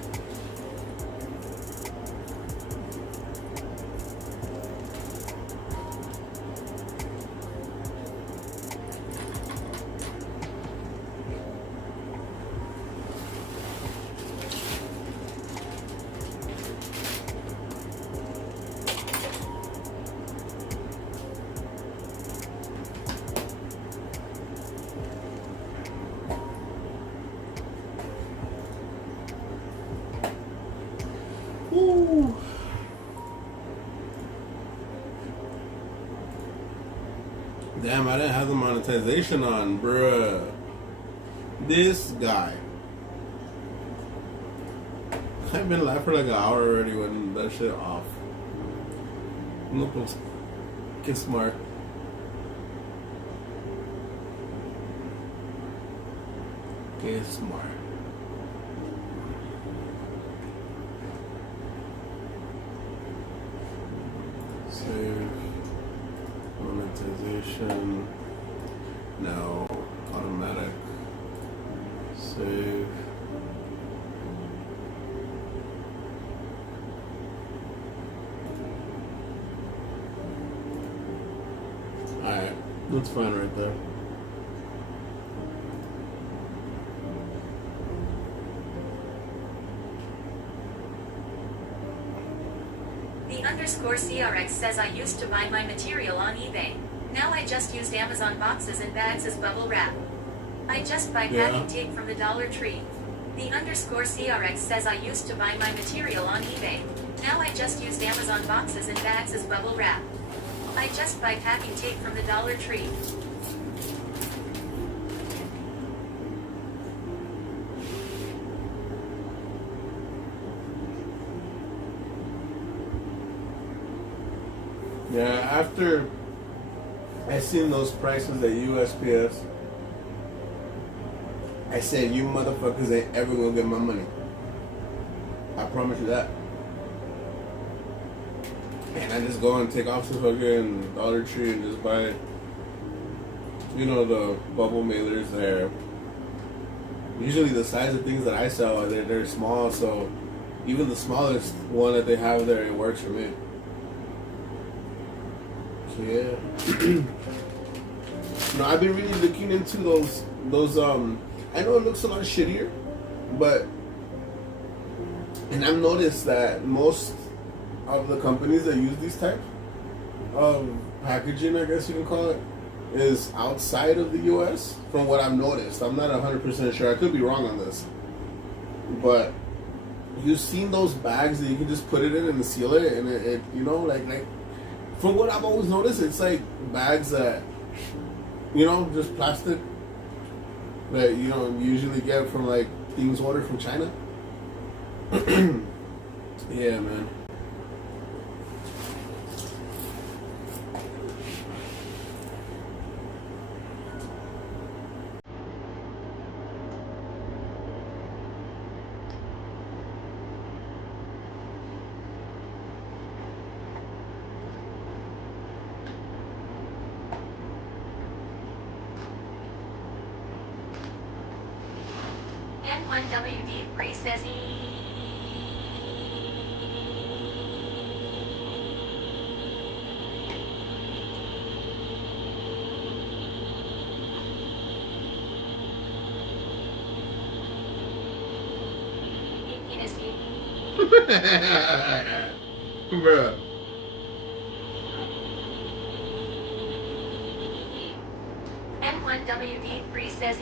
Woo. Damn, I didn't have the monetization on, bruh. This guy. I've been live for like an hour already when that shit off. Look, get smart. Get smart. Save. Monetization. No. Automatic. Save. Alright. That's fine right there. The underscore CRX says I used to buy my material on eBay. Now I just used Amazon boxes and bags as bubble wrap. I just buy packing tape from the Dollar Tree. The underscore CRX says I used to buy my material on eBay. Now I just used Amazon boxes and bags as bubble wrap. I just buy packing tape from the Dollar Tree. Yeah, after I seen those prices at USPS, I said, you motherfuckers ain't ever gonna get my money. I promise you that. And I just go and take off to fucking Dollar Tree and just buy, you know, the bubble mailers there. Usually the size of things that I sell, they're small, so even the smallest one that they have there, it works for me. So yeah. No, I've been really looking into those I know it looks a lot shittier, but and I've noticed that most of the companies that use these type of packaging, I guess you can call it, is outside of the US from what I've noticed. I'm not 100% sure. I could be wrong on this. But you've seen those bags that you can just put it in and seal it, and it you know, like from what I've always noticed, it's like bags that, you know, just plastic that, you know, you usually get from like things ordered from China. Yeah, man. N1WD3 says Bruh. N1WD3 says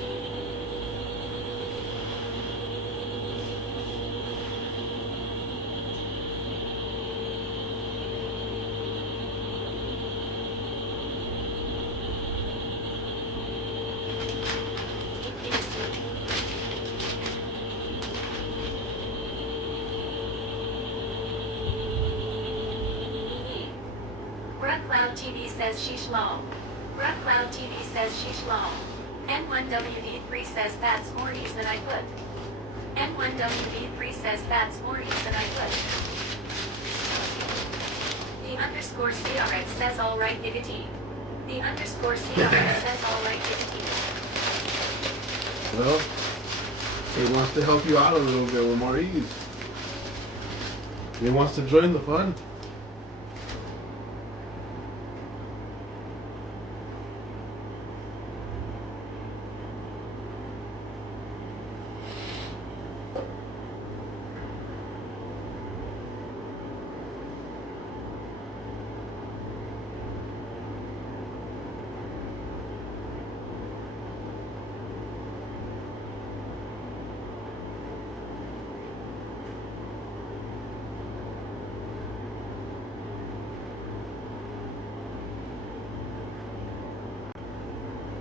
Cloud TV says sheesh lol. Cloud TV says sheesh lol. N1WD3 says that's hornies that I put. N1WD3 says that's hornies that I put. The underscore CRX says alright giggity. The underscore CRX says alright giggity. Well, he wants to help you out a little bit with more ease. He wants to join the fun.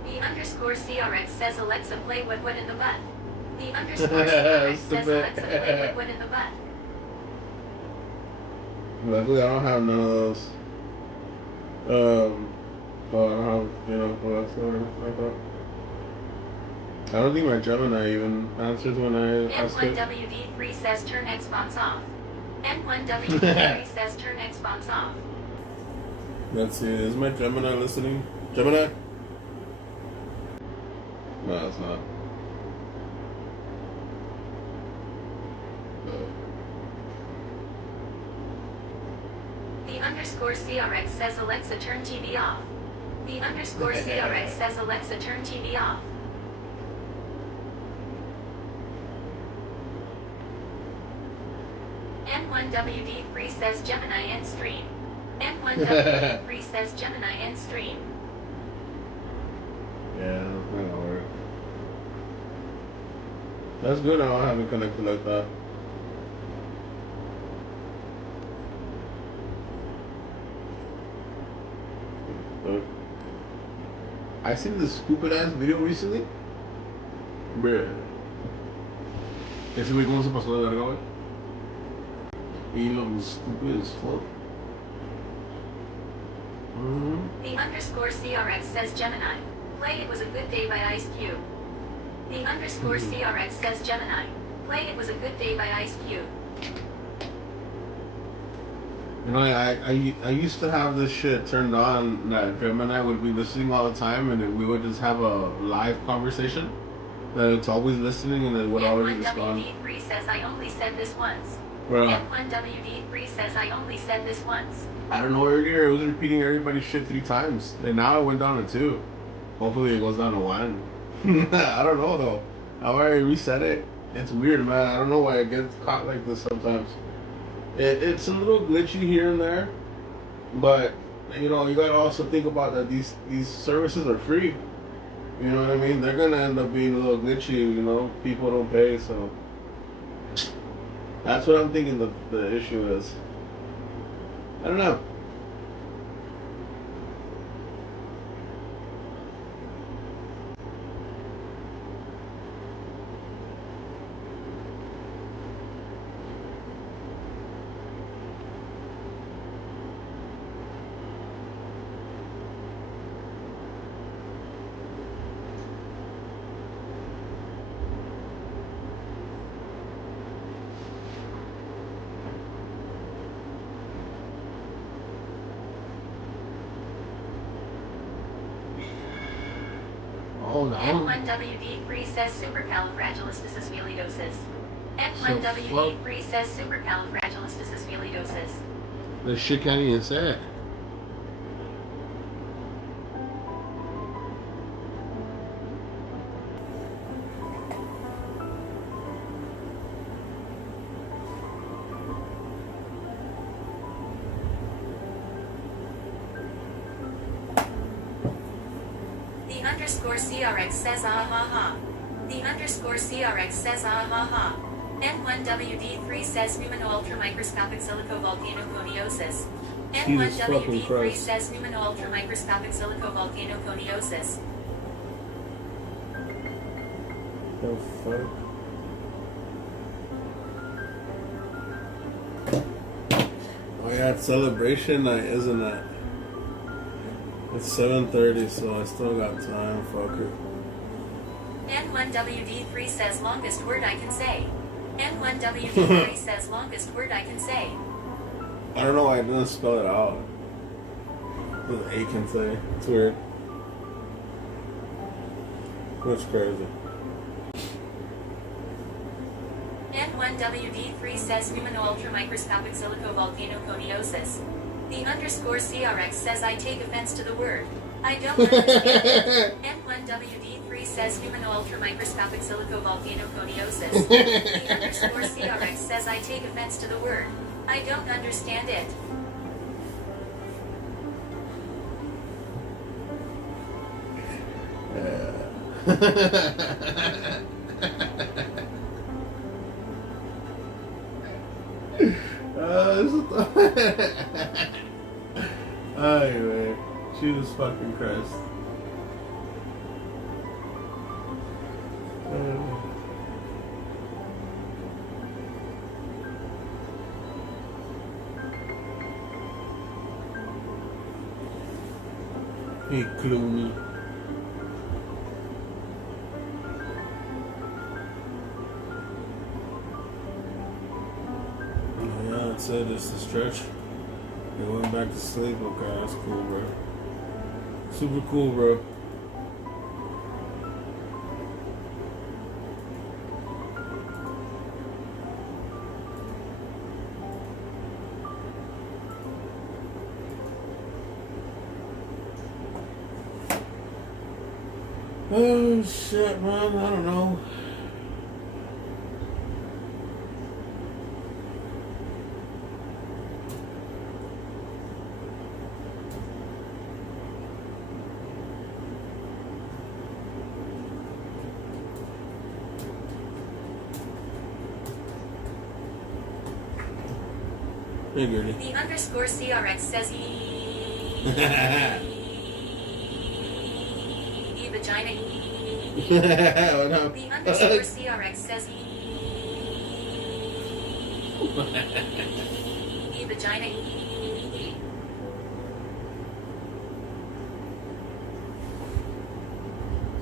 The underscore CRX says Alexa play what in the butt. The underscore CRX says Alexa play what in the butt. Luckily, I don't have none of those. Well, I don't have, you know, Alexa or anything like that. I don't think my Gemini even answers when I ask it. N1WD3 says turn Xbox off. N1WD3 says turn Xbox off. Let's see, is my Gemini listening? Gemini? No, it's not. The underscore CRX says Alexa turn TV off. The underscore CRX says Alexa turn TV off. N1WD3 says Gemini end stream. N1WD3 says Gemini end stream. Yeah, that's not gonna work. That's good, I don't have it connected like that. Look. I seen this stupid ass video recently. Bruh. Ese güey cómo se pasó de verga, güey. Y lo stupid as fuck. The underscore CRX says Gemini. Play It Was a Good Day by Ice Cube. The underscore CRX says Gemini. Play It Was a Good Day by Ice Cube. You know, I used to have this shit turned on that Gemini would be listening all the time, and then we would just have a live conversation. That it's always listening, and it would always respond. M1WD3 says I only said this once. Bro, M1WD3 says I only said this once. I don't know earlier. It was repeating everybody's shit 3 times, and now it went down to 2. Hopefully, it goes down to 1. I don't know though. How I reset it, it's weird, man. I don't know why it gets caught like this sometimes. It's a little glitchy here and there, but you know you gotta also think about that these services are free. You know what I mean? They're gonna end up being a little glitchy. You know, people don't pay, so that's what I'm thinking the issue is. I don't know. Oh no. M1WD3 says supercalifragilisticexpialidocious. M1WD3 says supercalifragilisticexpialidocious. The shit can't even say it. The underscore CRX says ah ha ha. The underscore CRX says ah ha ha. N1WD3 says pneumano-ultramicroscopic silicovolcanoconiosis. N1WD3 says pneumano-ultramicroscopic silicovolcanoconiosis. The fuck? Oh yeah, it's celebration night, isn't it? It's 7:30, so I still got time. Fuck it. N1WD3 says longest word I can say. N1WD3 says longest word I can say. I don't know why I didn't spell it out. What A can say. It's weird. That's crazy. N1WD3 says pneumano-ultramicroscopic silicovolcanoconiosis. The underscore CRX says I take offense to the word. I don't understand. N1WD3 says pneumano-ultramicroscopic silicovolcanoconiosis. The underscore CRX says I take offense to the word. I don't understand it. Anyway, Jesus fucking Christ. Hey, Clooney. Yeah, that's it. It's the stretch. They went back to sleep. Okay, that's cool, bro. Super cool, bro. Oh shit, man. I don't know. Figured it. The underscore CRX says vagina Oh, no. The underscore CRX says vagina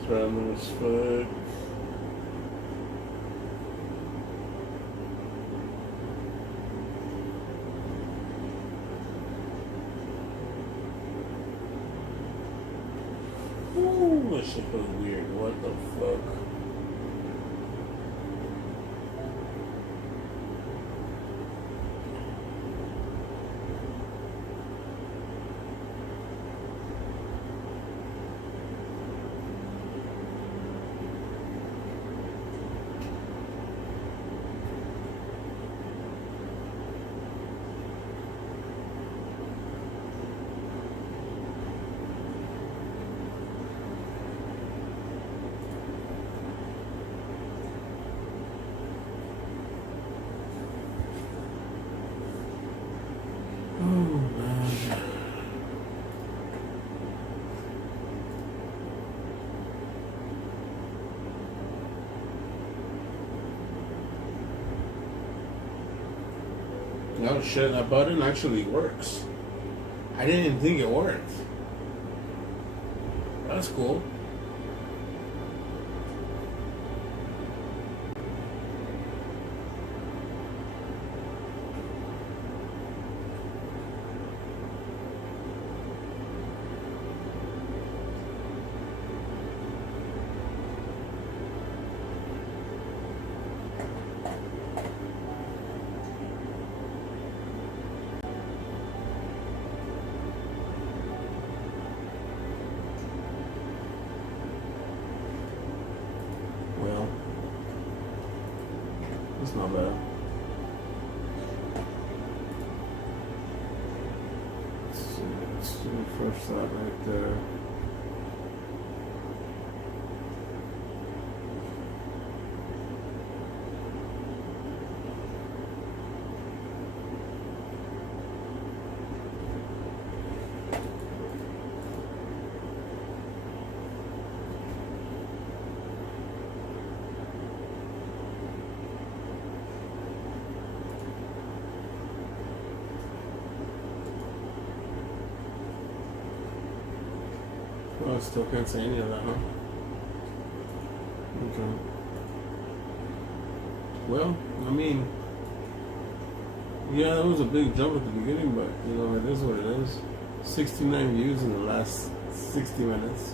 Random as fuck. Ooh, that shit was weird. What the fuck? Oh shit, that button actually works. I didn't think it worked. That's cool. Well, it's not bad. Let's refresh that right there. Oh, I still can't say any of that, huh? Okay. Well, I mean, yeah, that was a big jump at the beginning, but, you know, it is what it is. 69 views in the last 60 minutes.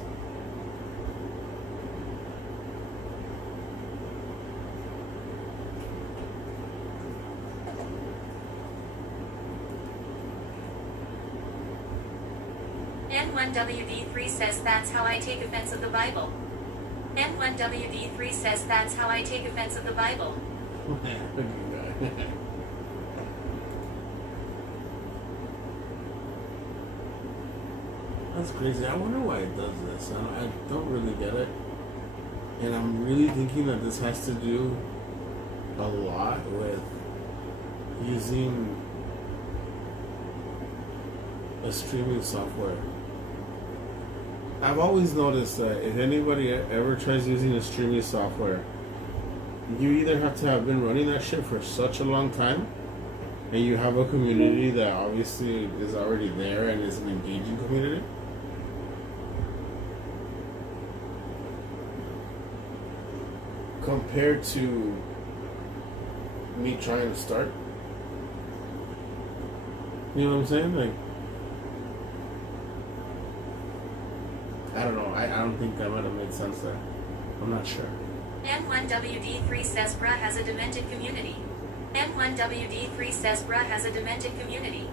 N1WD3 says that's how I take offense of the Bible. N1WD3 says that's how I take offense of the Bible. That's crazy. I wonder why it does this. I don't really get it. And I'm really thinking that this has to do a lot with using a streaming software. I've always noticed that if anybody ever tries using a streaming software, you either have to have been running that shit for such a long time, and you have a community that obviously is already there and is an engaging community, compared to me trying to start. You know what I'm saying? Like, I don't know. I don't think that might have made sense there. I'm not sure. N1WD3 says bruh has a demented community. N1WD3 says bruh has a demented community.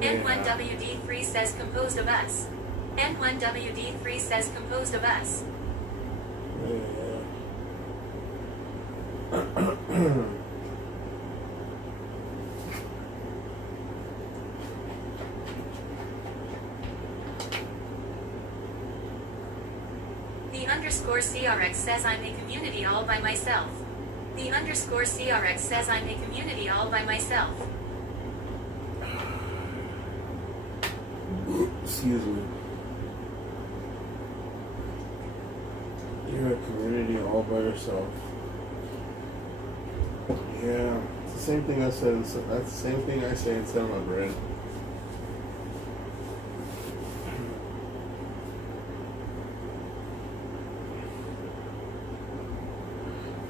N1WD3 says composed of us. N1WD3 says composed of us. The underscore CRX says I'm a community all by myself. The underscore CRX says I'm a community all by myself. Excuse me. You're a community all by yourself. Yeah, it's the same thing I said. That's the same thing I say inside my brain.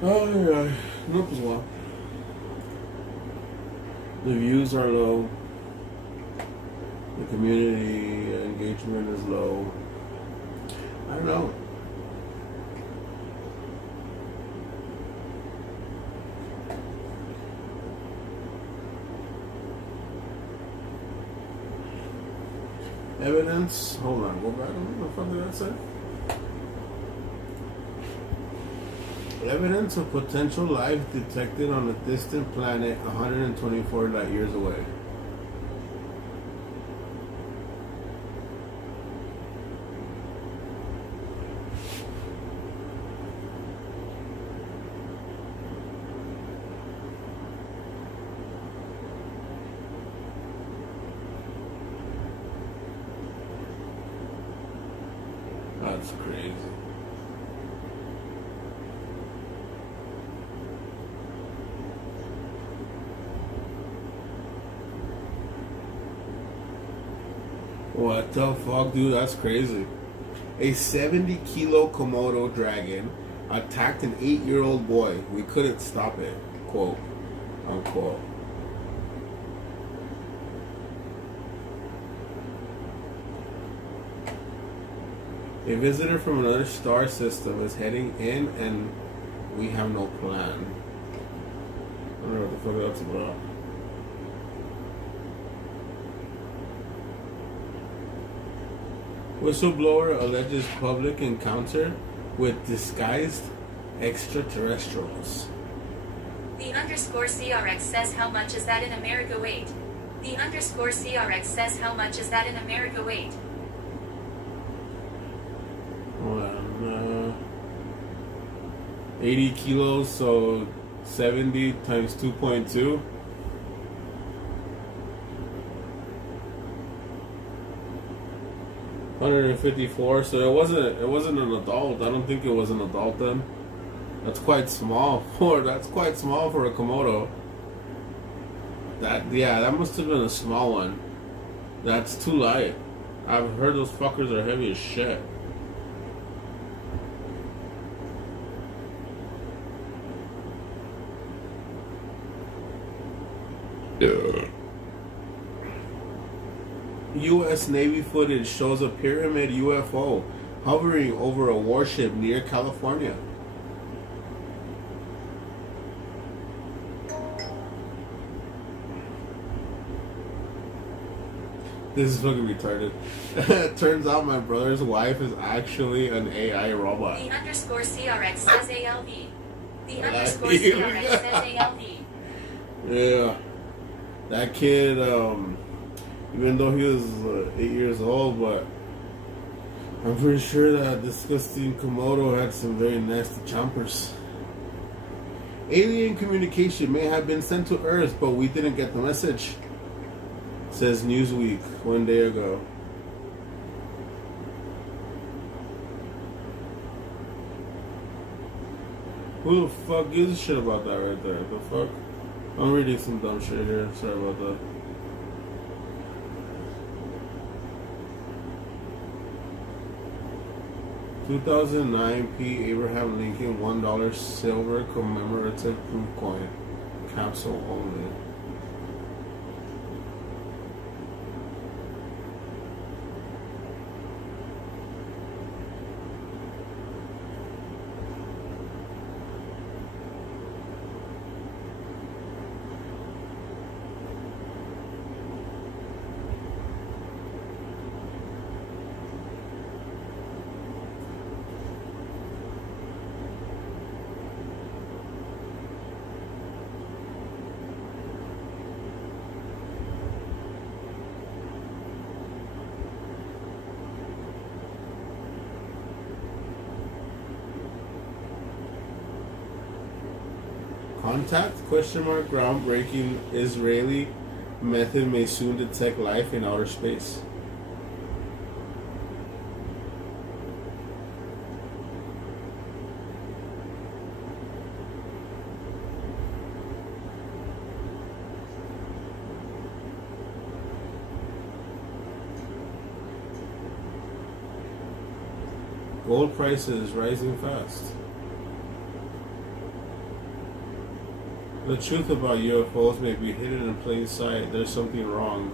Oh, yeah. No, pues well. The views are low. The community engagement is low. I don't know. Evidence. Hold on. Go back. What the fuck did that say? Evidence of potential life detected on a distant planet 124 light years away. That's crazy. What the fuck, dude? That's crazy. A 70-kilo Komodo dragon attacked an 8-year-old boy. We couldn't stop it. Quote, unquote. A visitor from another star system is heading in and we have no plan. I don't know what the fuck that's about. Whistleblower alleges public encounter with disguised extraterrestrials. The underscore CRX says how much is that in America weight? The underscore CRX says how much is that in America weight? Hold on. 80 kilos, so 70 times 2.2. $154. So it wasn't an adult. I don't think it was an adult then. That's quite small for a Komodo. That must have been a small one. That's too light. I've heard those fuckers are heavy as shit. U.S. Navy footage shows a pyramid UFO hovering over a warship near California. This is fucking retarded. Turns out my brother's wife is actually an AI robot. The underscore CRX says ALV. The underscore CRX says ALV. Yeah. That kid, even though he was 8 years old, but I'm pretty sure that disgusting Komodo had some very nasty chompers. Alien communication may have been sent to Earth, but we didn't get the message, says Newsweek 1 day ago. Who the fuck gives a shit about that right there? The fuck? I'm reading some dumb shit here. Sorry about that. $2009 P. Abraham Lincoln $1 silver commemorative proof coin. Capsule only. Contact? Question mark. Groundbreaking Israeli method may soon detect life in outer space. Gold prices rising fast. The truth about UFOs may be hidden in plain sight. There's something wrong.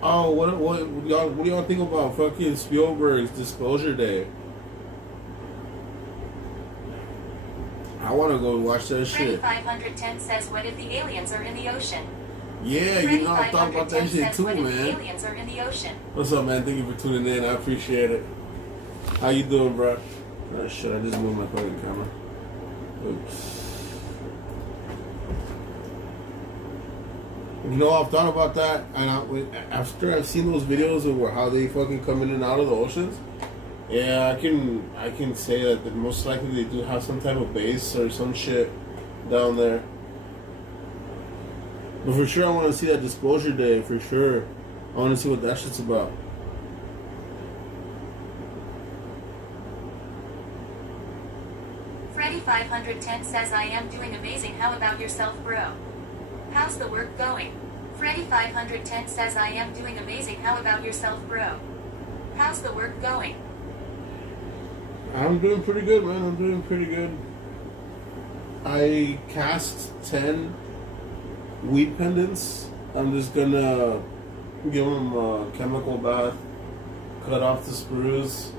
Oh, what do y'all think about fucking Spielberg's Disclosure Day? I want to go watch that shit. 510 says, what if the aliens are in the ocean? Yeah, you know, I thought about that shit too, what if the man. aliens are in the ocean? What's up, man? Thank you for tuning in. I appreciate it. How you doing, bro? Oh, shit, I just moved my fucking camera. Oops. You know, I've thought about that, and after I've seen those videos of how they fucking come in and out of the oceans, yeah, I can say that most likely they do have some type of base or some shit down there. But for sure, I want to see that Disclosure Day, for sure. I want to see what that shit's about. Freddy 510 says, I am doing amazing. How about yourself, bro? How's the work going? Freddy 510 says, I am doing amazing. How about yourself, bro? How's the work going? I'm doing pretty good, man. I'm doing pretty good. I cast 10 weed pendants. I'm just gonna give them a chemical bath, cut off the sprues,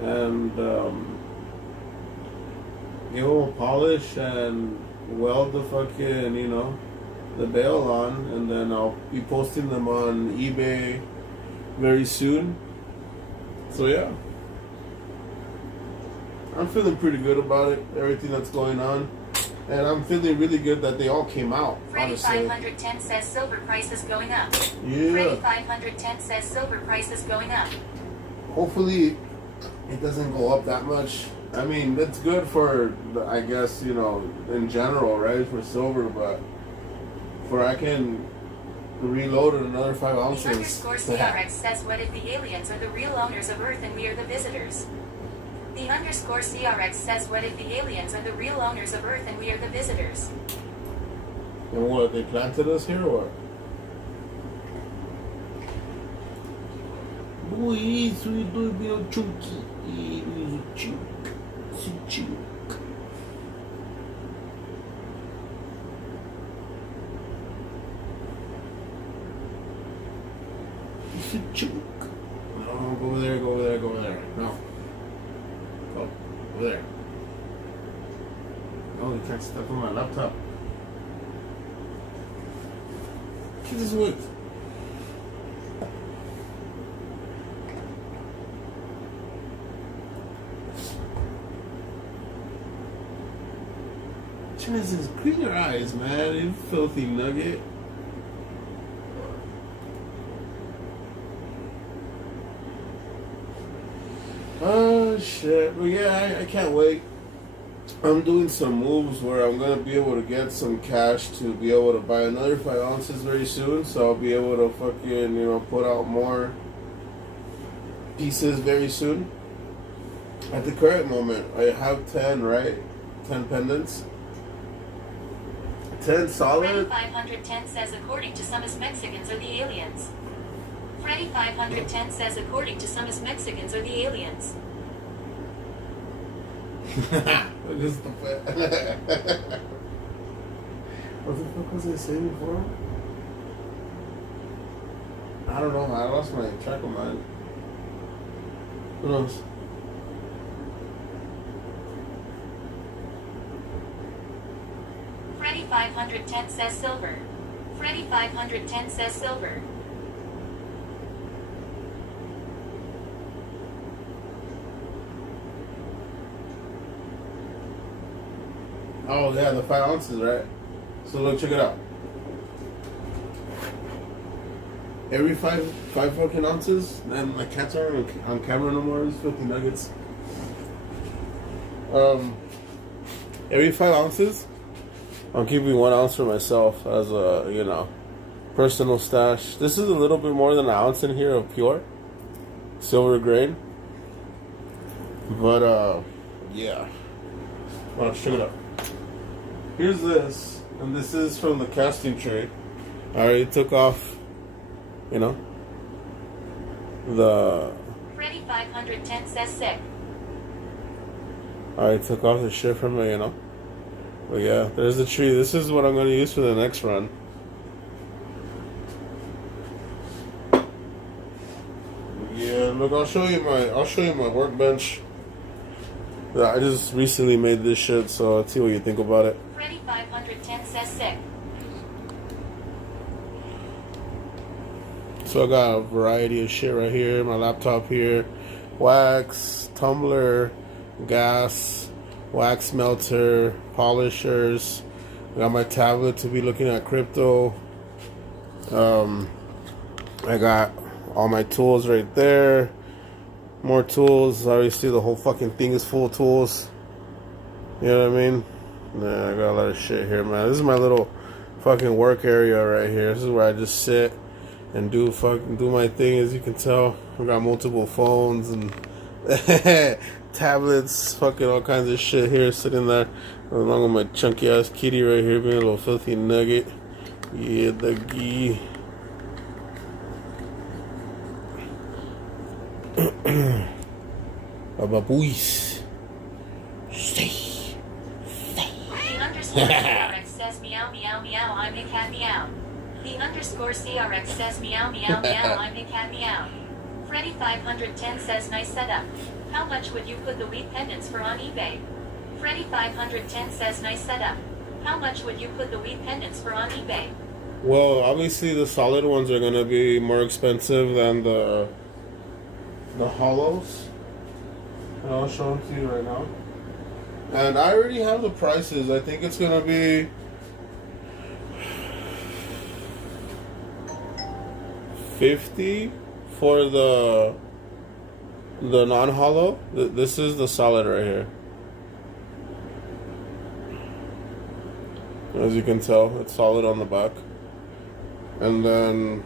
and give them a polish and weld the fucking, you know, the bail on, and then I'll be posting them on eBay very soon. So yeah, I'm feeling pretty good about it, everything that's going on, and I'm feeling really good that they all came out. Freddy Honestly. 510 says silver price is going up. Yeah. Freddy 510 says silver price is going up. Hopefully, it doesn't go up that much. I mean, it's good for, I guess, you know, in general, right, for silver, but for I can reload it another 5 The ounces. underscore CRX says, what if the aliens are the real owners of Earth and we are the visitors? The underscore CRX says, what if the aliens are the real owners of Earth and we are the visitors? And what, they planted us here or what? Boy, sweet baby, chunky. He's a chunk. He's a chunk. He's a chunk. No, go over there, go over there, go over there. No. Go over there. No, you can't step on my laptop. Get this wood. Jesus, clean your eyes, man, you filthy nugget. Oh shit, but yeah, I can't wait. I'm doing some moves where I'm gonna be able to get some cash to be able to buy another 5 ounces very soon, so I'll be able to fucking, you know, put out more pieces very soon. At the current moment, I have 10, right? 10 pendants. 10 solid. Freddy 510 says, according to some as Mexicans are the aliens. Freddy 510 says, according to some as Mexicans are the aliens. What is the What the fuck was I saying before? I don't know. I lost my track of mine. Who knows? Freddy 510 says silver. Freddy 510 says silver. Oh yeah, the 5 ounces, right? So look, check it out. Every five fucking ounces, and my cats aren't on camera no more. These filthy nuggets. Every 5 ounces, I'm keeping 1 ounce for myself as a, you know, personal stash. This is a little bit more than an ounce in here of pure silver grain. But yeah. Well, check it out. here's this, and this is from the casting tray. I already took off, you know, the. Freddy 510 says sick. I already took off the shit from it, you know. But yeah, there's the tree. This is what I'm gonna use for the next run. Yeah, look, I'll show you my workbench. Yeah, I just recently made this shit, so let's see what you think about it. Freddy 510 says sick. So I got a variety of shit right here. My laptop here, wax, tumbler, gas, wax melter, polishers. I got my tablet to be looking at crypto. I got all my tools right there. More tools. Obviously, the whole fucking thing is full of tools. You know what I mean? Yeah, I got a lot of shit here, man. This is my little fucking work area right here. This is where I just sit and do my thing. As you can tell, I got multiple phones and tablets, fucking all kinds of shit here sitting there, along with my chunky ass kitty right here, being a little filthy nugget. Yeah, doggy. Baboos. Stay. The underscore CRX says meow meow meow, I'm a cat meow. The underscore CRX says meow meow meow, I'm a cat meow. Freddy 510 says nice setup. How much would you put the wheat pendants for on eBay? Freddy 510 says nice setup. How much would you put the wheat pendants for on eBay? Well, obviously the solid ones are gonna be more expensive than the hollows. And I'll show them to you right now. And I already have the prices. I think it's gonna be $50 for the non-hollow. This is the solid right here. As you can tell, it's solid on the back. And then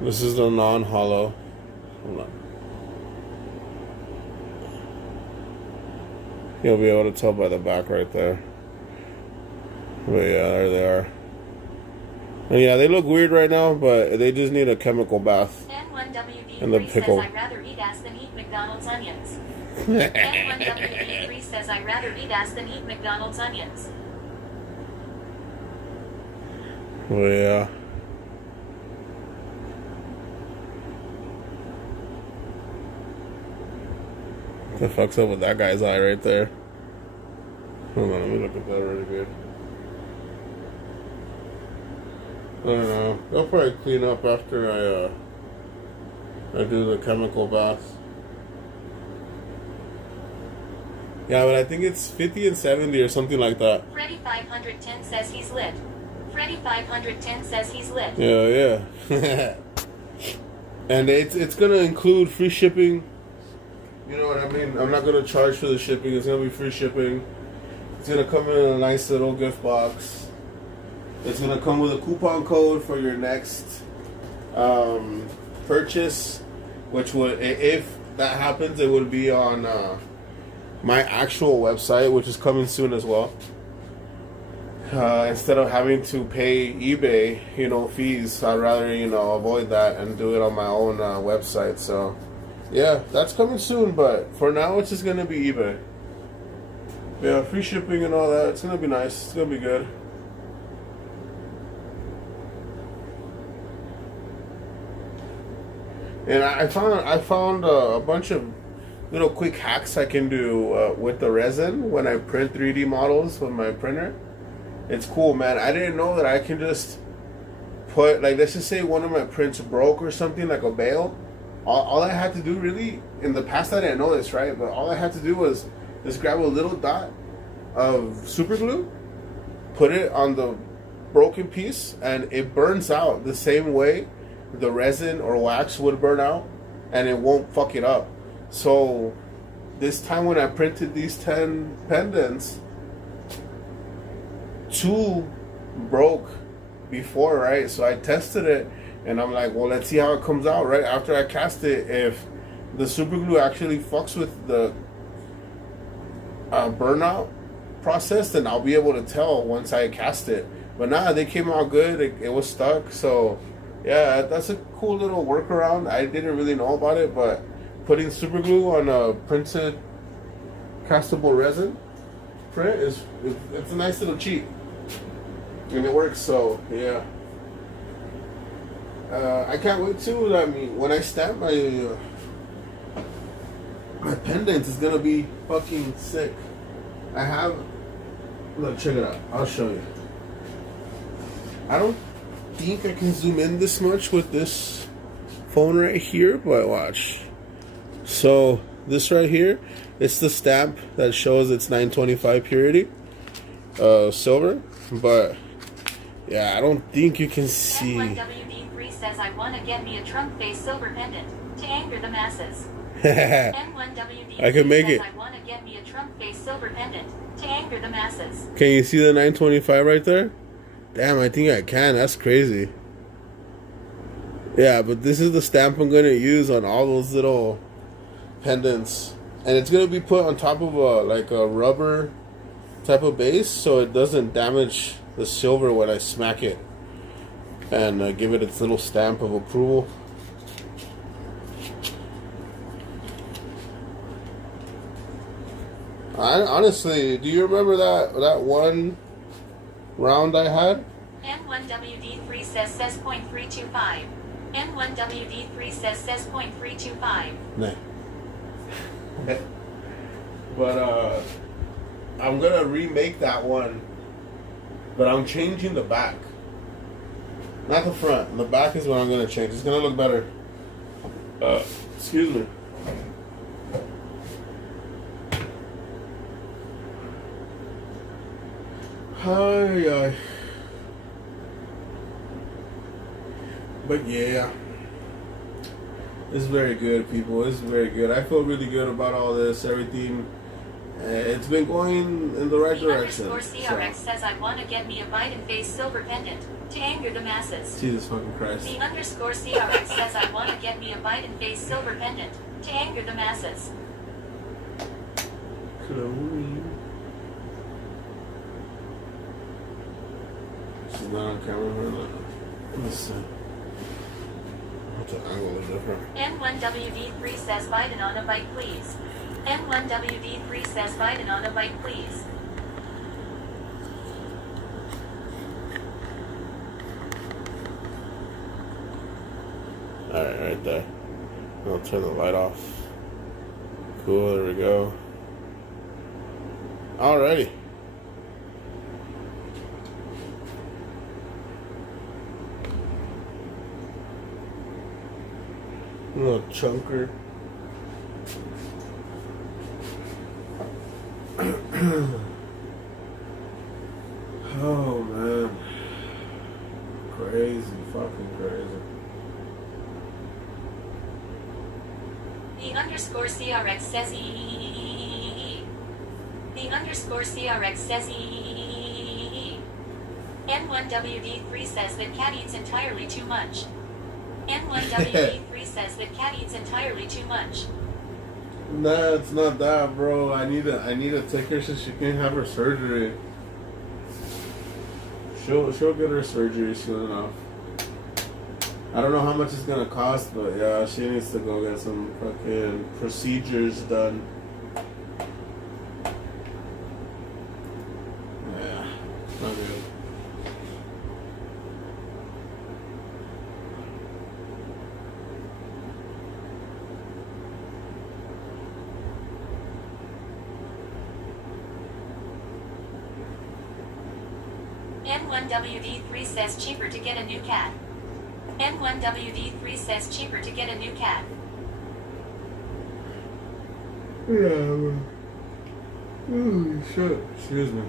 this is the non-hollow. Hold on. You'll be able to tell by the back right there. But yeah, there they are. And yeah, they look weird right now, but they just need a chemical bath. N1WD3 And the pickle. says I'd rather eat ass than eat McDonald's onions. N1WD3 says I'd rather eat ass than eat McDonald's onions. Well, yeah. What the fuck's up with that guy's eye right there? Hold on, let me look at that really good. I don't know. They'll probably clean up after I do the chemical bath. Yeah, but I think it's 50 and 70 or something like that. Freddy 510 says he's lit. Freddy 510 says he's lit. Yeah, yeah. And it's gonna include free shipping. You know what I mean? I'm not gonna charge for the shipping. It's gonna be free shipping. It's gonna come in a nice little gift box. It's gonna come with a coupon code for your next purchase, which would, if that happens, it would be on my actual website, which is coming soon as well. Instead of having to pay eBay, fees, I'd rather, avoid that and do it on my own website. So, yeah, that's coming soon. But for now, it's just gonna be eBay. Yeah, free shipping and all that. It's gonna be nice. It's gonna be good. And I found a bunch of little quick hacks I can do with the resin when I print 3D models with my printer. It's cool, man. I didn't know that I can just put, like, let's just say one of my prints broke or something, like a bail. All I had to do, really, in the past I didn't know this, right? But all I had to do was just grab a little dot of super glue, put it on the broken piece, and it burns out the same way the resin or wax would burn out, and it won't fuck it up. So this time when I printed these 10 pendants, 2 broke before, right? So I tested it, and I'm like, well, let's see how it comes out, right? After I cast it, if the super glue actually fucks with the burnout process, then I'll be able to tell once I cast it. But nah, they came out good. It was stuck. So yeah, that's a cool little workaround. I didn't really know about it, but putting super glue on a printed castable resin print it's a nice little cheat, and it works. So yeah, I can't wait to. I mean, when I stamp my pendants, is gonna be fucking sick. I have. Look, check it out. I'll show you. I don't think I can zoom in this much with this phone right here, but watch. So this right here, it's the stamp that shows it's 925 purity, silver. But yeah, I don't think you can see. N1WD3 says I want to get me a trunk face silver pendant to anger the masses. N1WD3 I can make says it. I want to get me a trunk face silver pendant to anger the masses. Can you see the 925 right there? Damn, I think I can. That's crazy. Yeah, but this is the stamp I'm gonna use on all those little pendants, and it's gonna be put on top of a rubber type of base, so it doesn't damage the silver when I smack it, and give it its little stamp of approval. Honestly, do you remember that one round I had? N1WD3 says 0.325. N1WD3 says 0.325. Nah. But I'm gonna remake that one, but I'm changing the back, not the front. The back is what I'm gonna change. It's gonna look better. Excuse me. Hi. But yeah, it's very good, people. It's very good. I feel really good about all this, everything. It's been going in the right direction. _CRX says I want to get me a Biden face silver pendant to anger the masses. Jesus fucking Christ. The _CRX says I want to get me a Biden face silver pendant to anger the masses. Chloe. She's not on camera, right? Let's see. The angle is different. N1WD3 says Biden on a bike, please. N1WD3 says Biden on a bike, please. Alright, right there. I'll turn the light off. Cool, there we go. Alrighty. Little chunker. Oh man. Crazy, fucking crazy. The _CRX says E. The _CRX says E. N1WD3 says that cat eats entirely too much. N1WD3 says that cat eats entirely too much. Nah, it's not that, bro. I need to take her so she can have her surgery. She'll get her surgery soon enough. I don't know how much it's gonna cost, but yeah, she needs to go get some fucking procedures done. Yeah, not good. N1WD3 says cheaper to get a new cat. N1WD3 says cheaper to get a new cat. Yeah. Holy shit. Excuse me.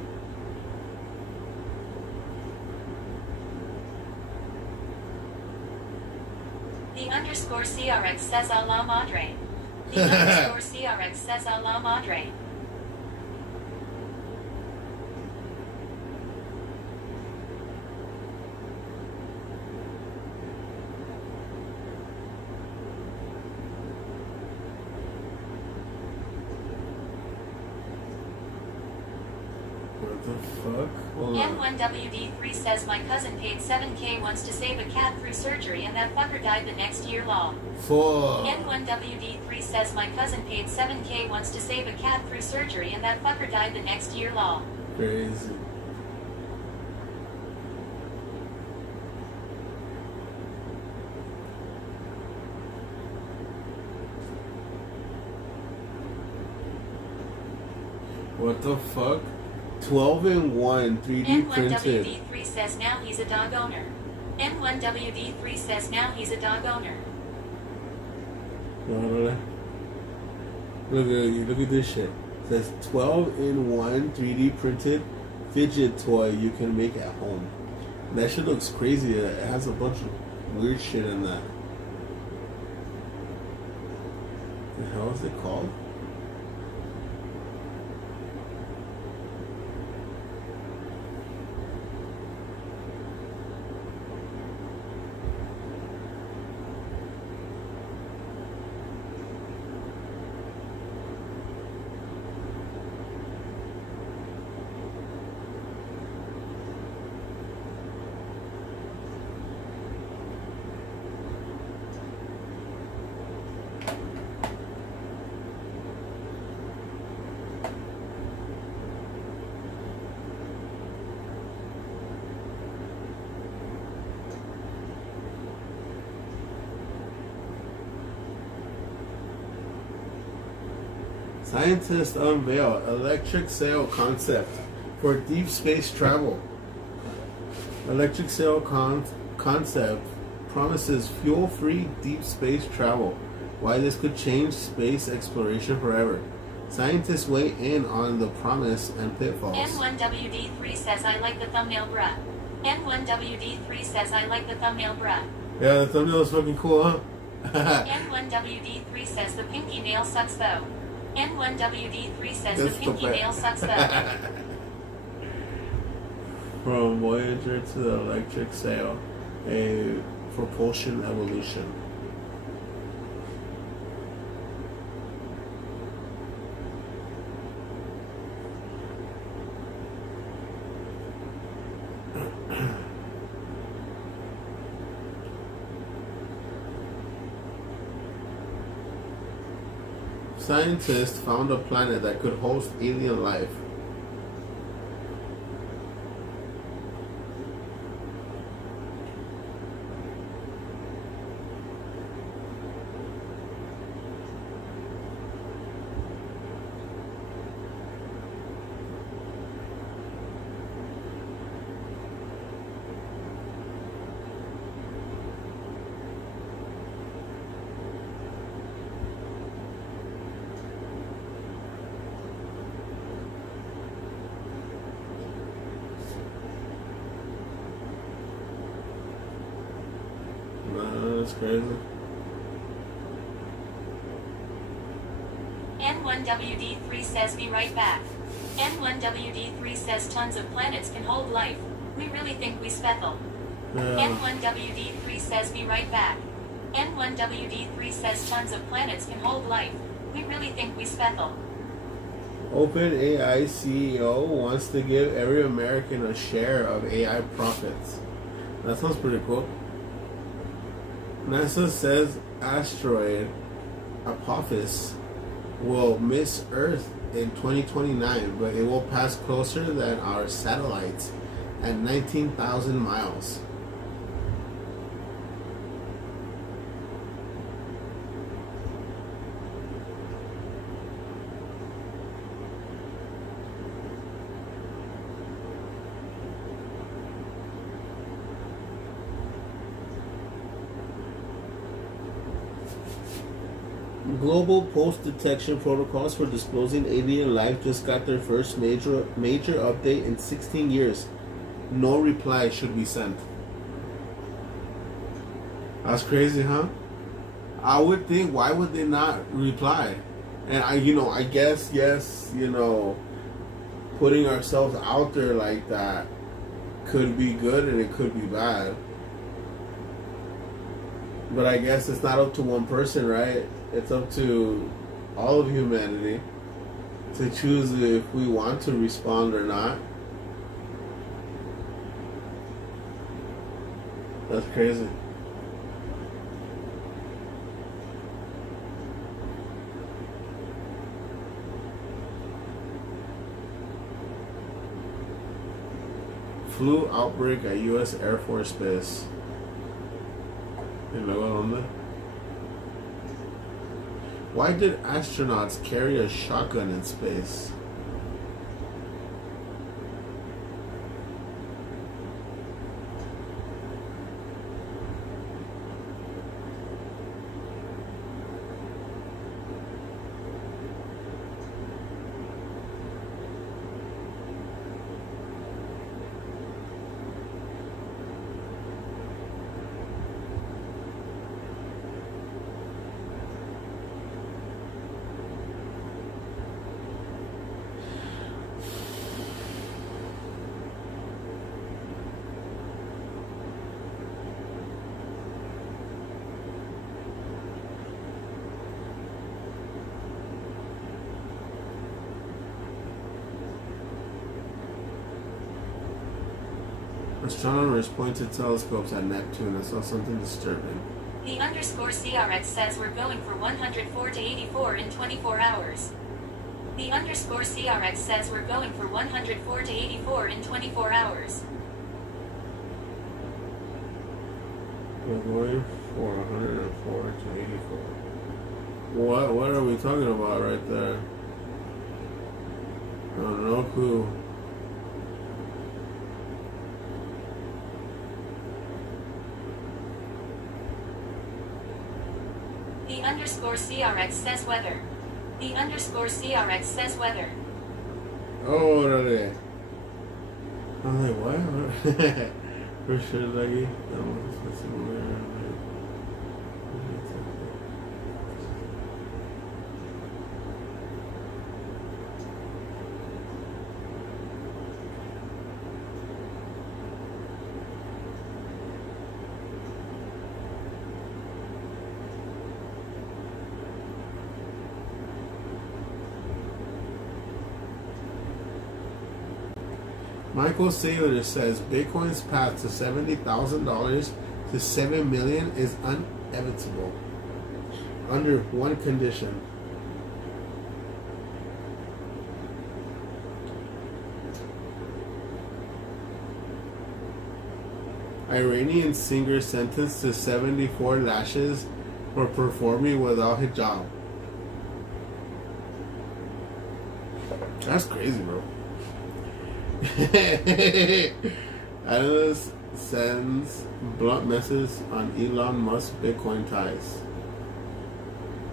The _CRX says a la madre. The _CRX says a la madre. fuck? Hold on. N1WD3 says my cousin paid 7K once to save a cat through surgery and that fucker died the next year. Law. Fuck. N1WD3 says my cousin paid 7K once to save a cat through surgery and that fucker died the next year. Law. Crazy. What the fuck? 12 in 1 3D printed. N1WD3 says now he's a dog owner. N1WD3 says now he's a dog owner. Look at this shit. It says 12 in 1 3D printed fidget toy you can make at home. That shit looks crazy. It has a bunch of weird shit in that. The hell is it called? Scientists unveil electric sail concept for deep space travel. Electric sail concept promises fuel-free deep space travel. Why this could change space exploration forever. Scientists weigh in on the promise and pitfalls. N1WD3 says I like the thumbnail, bruh. N1WD3 says I like the thumbnail, bruh. Yeah, the thumbnail is fucking cool, huh? N1WD3 says the pinky nail sucks though. N1WD3 says That's the pinky nail sucks though. From Voyager to the electric sail, a propulsion evolution. Scientists found a planet that could host alien life. That's crazy. N1WD3 says be right back. N1WD3 says tons of planets can hold life. We really think we spethel. N1WD3 says be right back. N1WD3 says tons of planets can hold life. We really think we spethel. OpenAI CEO wants to give every American a share of AI profits. That sounds pretty cool. NASA says asteroid Apophis will miss Earth in 2029, but it will pass closer than our satellites at 19,000 miles. Global post detection protocols for disclosing alien life just got their first major update in 16 years. No reply should be sent. That's crazy, huh? I would think, why would they not reply? And I guess, yes, putting ourselves out there like that could be good and it could be bad. But I guess it's not up to one person, right? It's up to all of humanity to choose if we want to respond or not. That's crazy. Flu outbreak at U.S. Air Force Base. ¿Y luego dónde? Why did astronauts carry a shotgun in space? Astronomers pointed telescopes at Neptune and saw something disturbing. The underscore CRX says we're going for 104 to 84 in 24 hours. The underscore CRX says we're going for 104 to 84 in 24 hours. We're going for 104 to 84. What are we talking about right there? I don't know, clue. The underscore CRX says weather. The underscore CRX says weather. Oh, órale. I'm like, what? For sure, Lucky. Michael Saylor says Bitcoin's path to $70,000 to $7 million is inevitable under one condition. Iranian singer sentenced to 74 lashes for performing without hijab. That's crazy, bro. Analyst sends blunt message on Elon Musk's Bitcoin ties.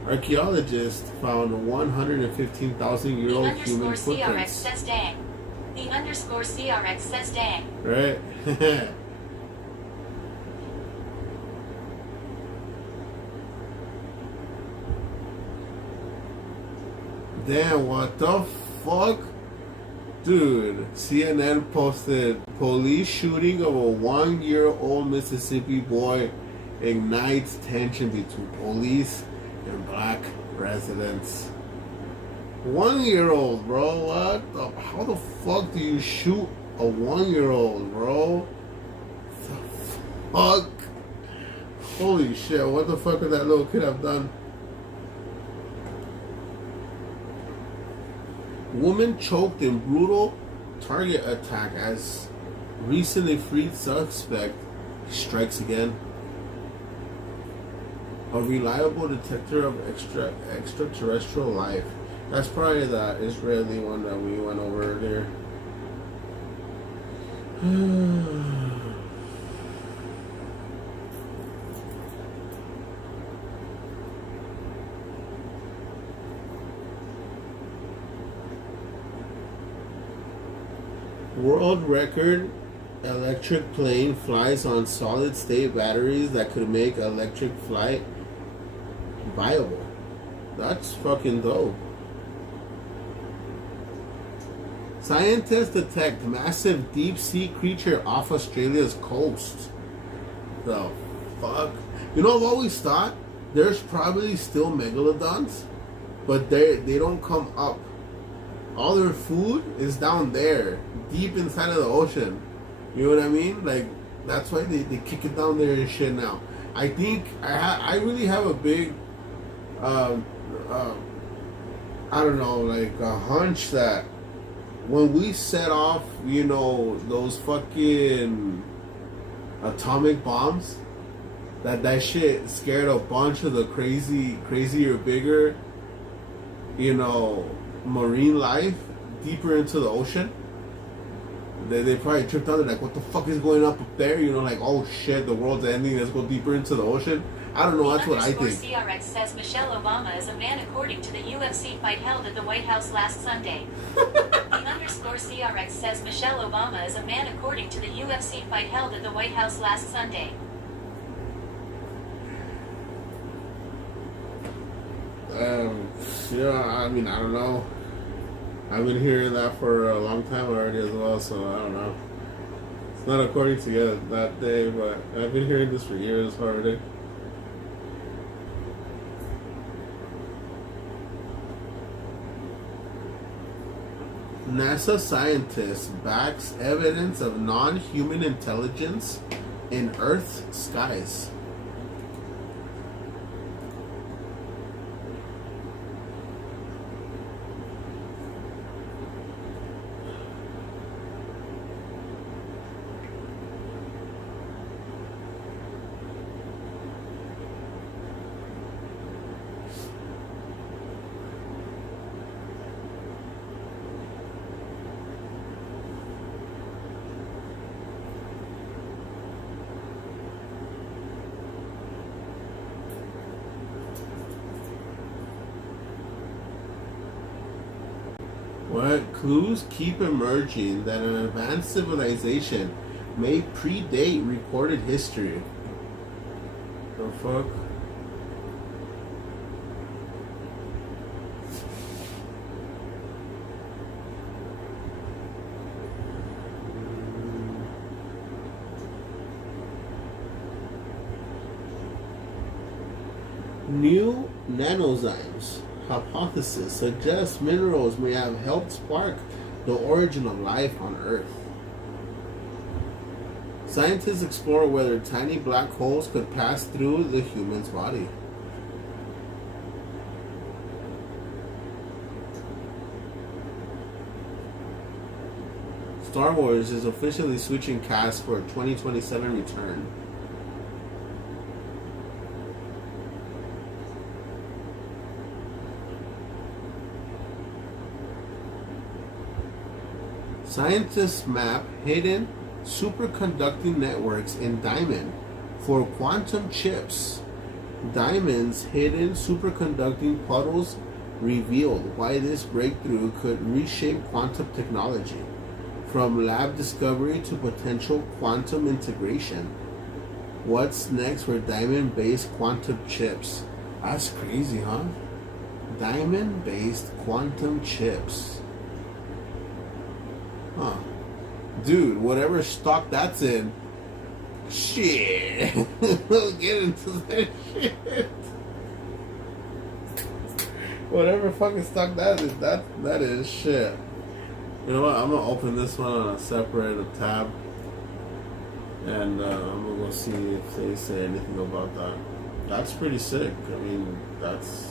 Archaeologists found 115,000-year-old human CRX footprints. says dang. The underscore CRX says dang. Right? Damn, what the fuck? Dude, CNN posted police shooting of a 1-year-old Mississippi boy ignites tension between police and black residents. 1-year-old, bro. What? How the fuck do you shoot a 1-year-old, bro? The fuck? Holy shit! What the fuck could that little kid have done? Woman choked in brutal target attack as recently freed suspect strikes again. A reliable detector of extraterrestrial life. That's probably that Israeli one that we went over earlier. World record electric plane flies on solid state batteries that could make electric flight viable. That's fucking dope. Scientists detect massive deep sea creature off Australia's coast. The fuck? You know, I've always thought there's probably still megalodons, but they don't come up. All their food is down there, deep inside of the ocean. You know what I mean? Like, That's why they kick it down there and shit now. I think I really have a big, um, uh, I don't know, like a hunch that when we set off, those fucking atomic bombs, that shit scared a bunch of the crazier, bigger, marine life deeper into the ocean. They probably tripped out. They're like, what the fuck is going up there? Like, oh shit, the world's ending. Let's go deeper into the ocean. I don't know. That's what I think. CRX says Michelle Obama is a man according to the UFC fight held at the White House last Sunday. _CRX says Michelle Obama is a man according to the UFC fight held at the White House last Sunday. I mean, I don't know. I've been hearing that for a long time already as well, so I don't know. It's not according to that day, but I've been hearing this for years already. NASA scientist backs evidence of non-human intelligence in Earth's skies. What clues keep emerging that an advanced civilization may predate recorded history? The fuck? New nanozymes hypothesis suggests minerals may have helped spark the origin of life on Earth. Scientists explore whether tiny black holes could pass through the human's body. Star Wars is officially switching cast for a 2027 return. Scientists map hidden superconducting networks in diamond for quantum chips. Diamond's hidden superconducting puddles revealed why this breakthrough could reshape quantum technology, from lab discovery to potential quantum integration. What's next for diamond-based quantum chips? That's crazy, huh? Diamond-based quantum chips. Huh. Dude, whatever stock that's in, shit. Let's get into that shit. Whatever fucking stock that is, that is shit. You know what? I'm gonna open this one on a separate tab, and I'm gonna go see if they say anything about that. That's pretty sick. I mean, that's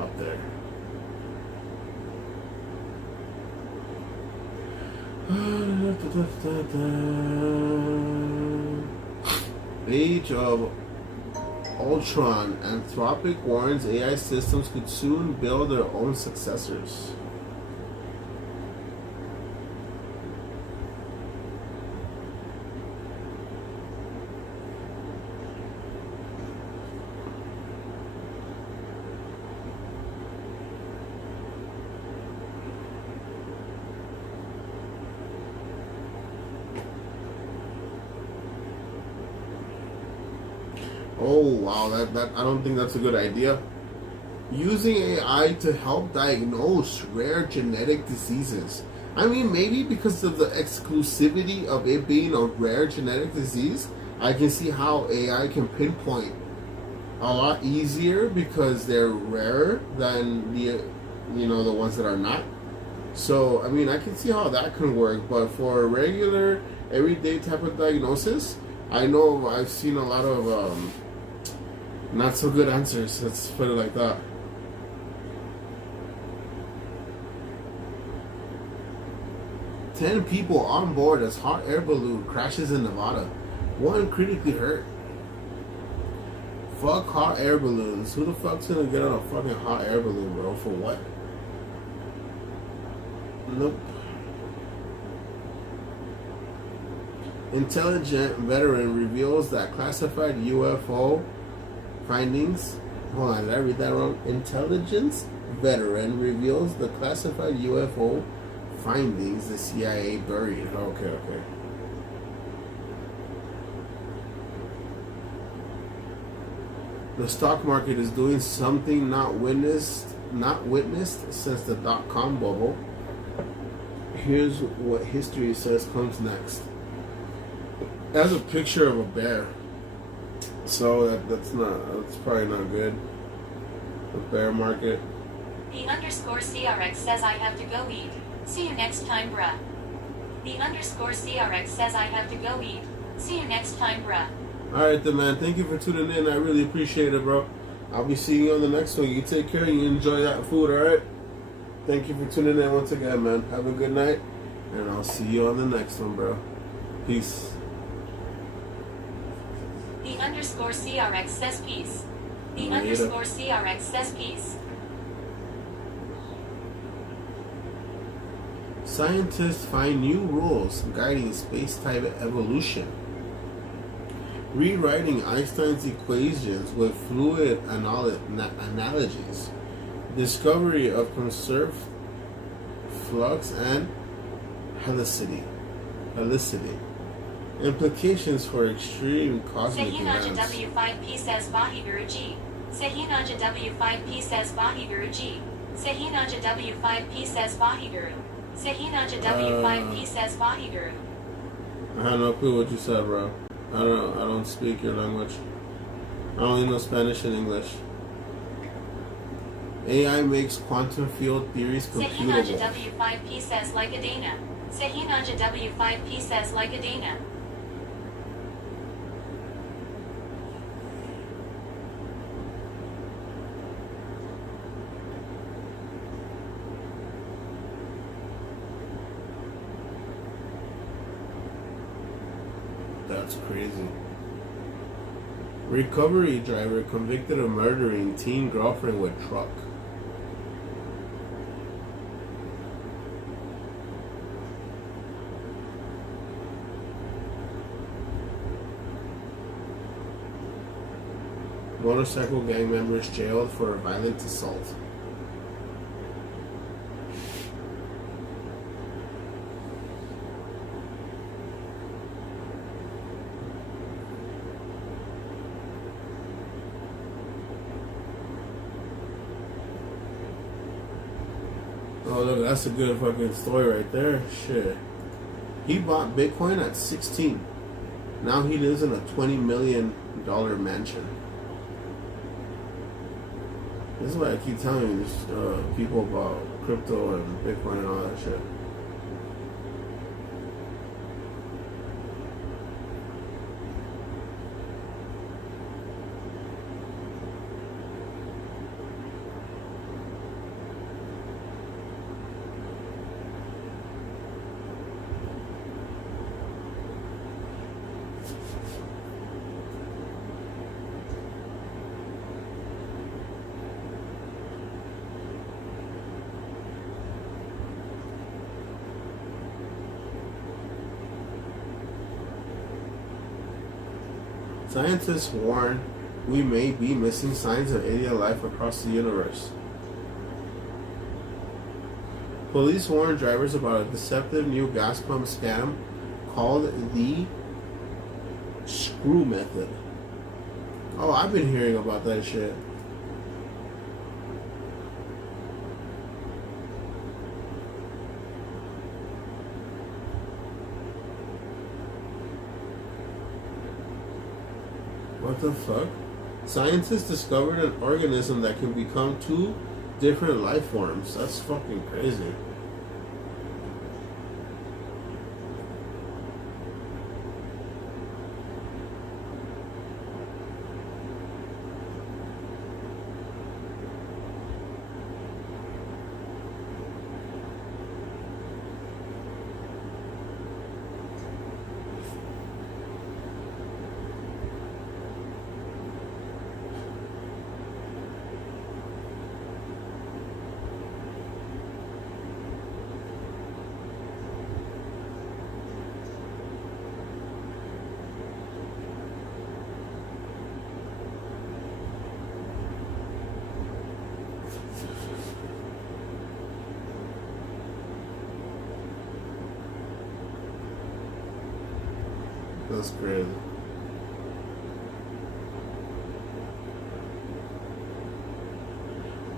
up there. Age of Ultron. Anthropic warns AI systems could soon build their own successors. Oh wow, that I don't think that's a good idea. Using AI to help diagnose rare genetic diseases. I mean, maybe because of the exclusivity of it being a rare genetic disease, I can see how AI can pinpoint a lot easier because they're rarer than the ones that are not. So, I mean, I can see how that can work, but for a regular, everyday type of diagnosis, I know I've seen a lot of not so good answers. Let's put it like that. Ten people on board as hot air balloon crashes in Nevada. One critically hurt. Fuck hot air balloons. Who the fuck's gonna get on a fucking hot air balloon, bro? For what? Nope. Intelligent veteran reveals that classified UFO findings. Hold on, did I read that wrong? Intelligence veteran reveals the classified UFO findings the CIA buried. Okay. The stock market is doing something not witnessed since the dot-com bubble. Here's what history says comes next. That's a picture of a bear. So that's probably not good. The bear market. The_CRX says I have to go eat. See you next time, bruh. The_CRX says I have to go eat. See you next time, bruh. Alright then, man. Thank you for tuning in. I really appreciate it, bro. I'll be seeing you on the next one. You take care and you enjoy that food, alright? Thank you for tuning in once again, man. Have a good night. And I'll see you on the next one, bro. Peace. The_CRX says peace. Later. The_CRX says peace. Scientists find new rules guiding space-time evolution. Rewriting Einstein's equations with fluid analogies. Discovery of conserved flux and helicity. Implications for extreme cosmic Sehinaja events. W5P says Vahiguruji. Sehinaja W5P says Vahiguruji. Sehinaja W5P says Vahiguru. Sehinaja W5P says Vahiguru. I have no clue what you said, bro. I don't speak your language. I only know Spanish and English. AI makes quantum field theories Sehinaja computable. W5P says Lycodana. Sehinaja W5P says Lycodana. That's crazy. Recovery driver convicted of murdering teen girlfriend with truck. Motorcycle gang members jailed for a violent assault. Oh look, that's a good fucking story right there. Shit. He bought Bitcoin at 16. Now he lives in a $20 million mansion. This is why I keep telling you this, people about crypto and Bitcoin and all that shit. Scientists warn we may be missing signs of alien life across the universe. Police warn drivers about a deceptive new gas pump scam called the screw method. Oh, I've been hearing about that shit. What the fuck? Scientists discovered an organism that can become two different life forms. That's fucking crazy. That's crazy.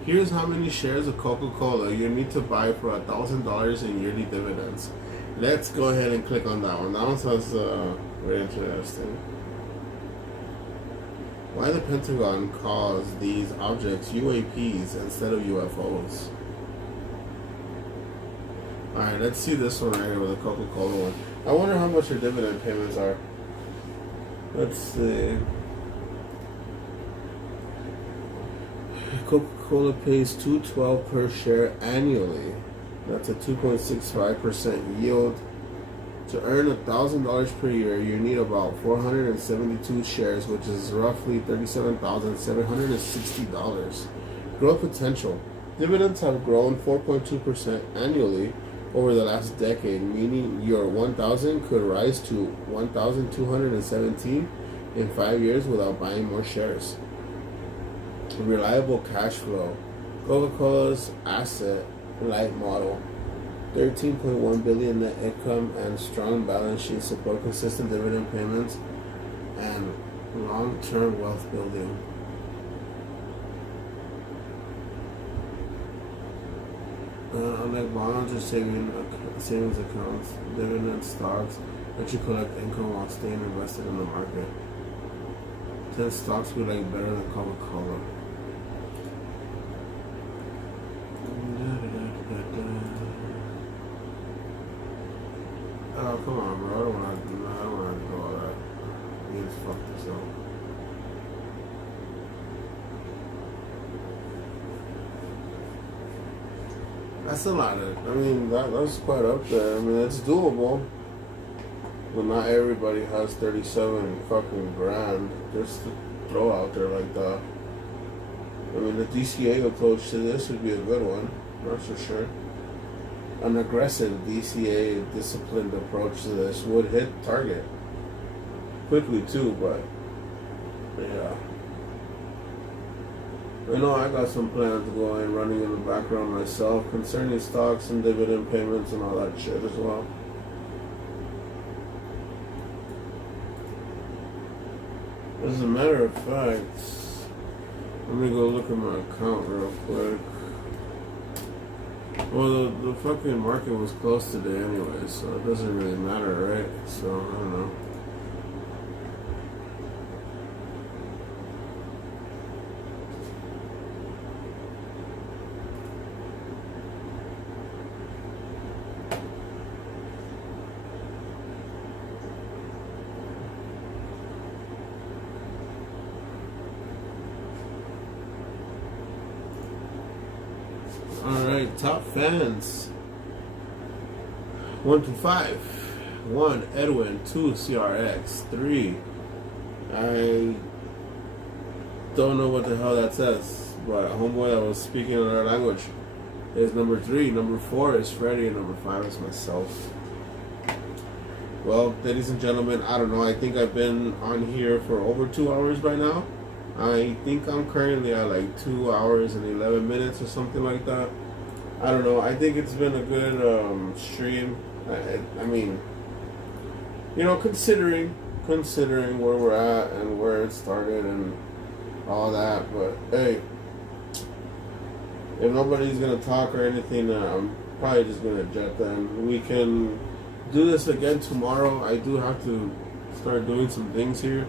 Here's how many shares of Coca-Cola you need to buy for $1,000 in yearly dividends. Let's go ahead and click on that one. That one sounds very interesting. Why the Pentagon calls these objects UAPs instead of UFOs? Alright, let's see this one right here with the Coca-Cola one. I wonder how much your dividend payments are. Let's see. Coca-Cola pays $2.12 per share annually. That's a 2.65% yield. To earn $1,000 per year, you need about 472 shares, which is roughly $37,760. Growth potential. Dividends have grown 4.2% annually over the last decade, meaning your 1,000 could rise to 1,217 in 5 years without buying more shares. Reliable cash flow. Coca-Cola's asset light model. 13.1 billion net income and strong balance sheet support consistent dividend payments and long-term wealth building. Unlike bonds or savings accounts, dividend stocks let you collect income while staying invested in the market. 10 stocks we like better than Coca-Cola. Oh, come on, bro. I don't want to do all that. You just fuck yourself. That's a lot of, that's quite up there. I mean, it's doable. But not everybody has 37 fucking grand just to throw out there like that. I mean, the DCA approach to this would be a good one. That's for sure. An aggressive DCA disciplined approach to this would hit target quickly too, but yeah. I know I got some plans to go in running in the background myself concerning stocks and dividend payments and all that shit as well. As a matter of fact, let me go look at my account real quick. Well, the fucking market was closed today anyway, so it doesn't really matter, right? So, I don't know. Alright, top fans. 1 to 5. 1, Edwin. 2, CRX. 3, I don't know what the hell that says, but homeboy that was speaking in our language is number 3. Number 4 is Freddy, and number 5 is myself. Well, ladies and gentlemen, I don't know. I think I've been on here for over 2 hours by now. I think I'm currently at like 2 hours and 11 minutes or something like that. I don't know. I think it's been a good stream. I mean, you know, considering where we're at and where it started and all that. But hey, if nobody's gonna talk or anything, I'm probably just gonna jet them. We can do this again tomorrow. I do have to start doing some things here.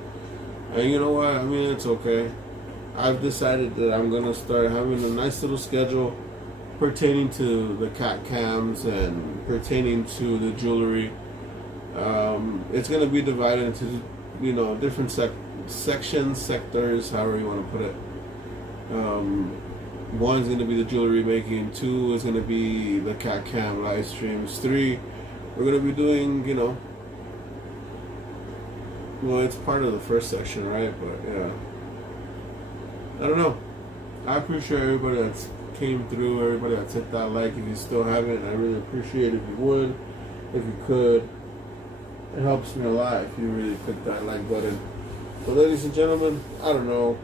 And you know what? I mean, it's okay. I've decided that I'm going to start having a nice little schedule pertaining to the cat cams and pertaining to the jewelry. It's going to be divided into, you know, different sections, sectors, however you want to put it. 1 is going to be the jewelry making. 2 is going to be the cat cam live streams. 3, we're going to be doing, you know, well, it's part of the first section, right? But yeah, I don't know. I appreciate everybody that's came through, everybody that's hit that like. If you still haven't, I really appreciate it if you would, if you could. It helps me a lot if you really click that like button. But ladies and gentlemen, I don't know.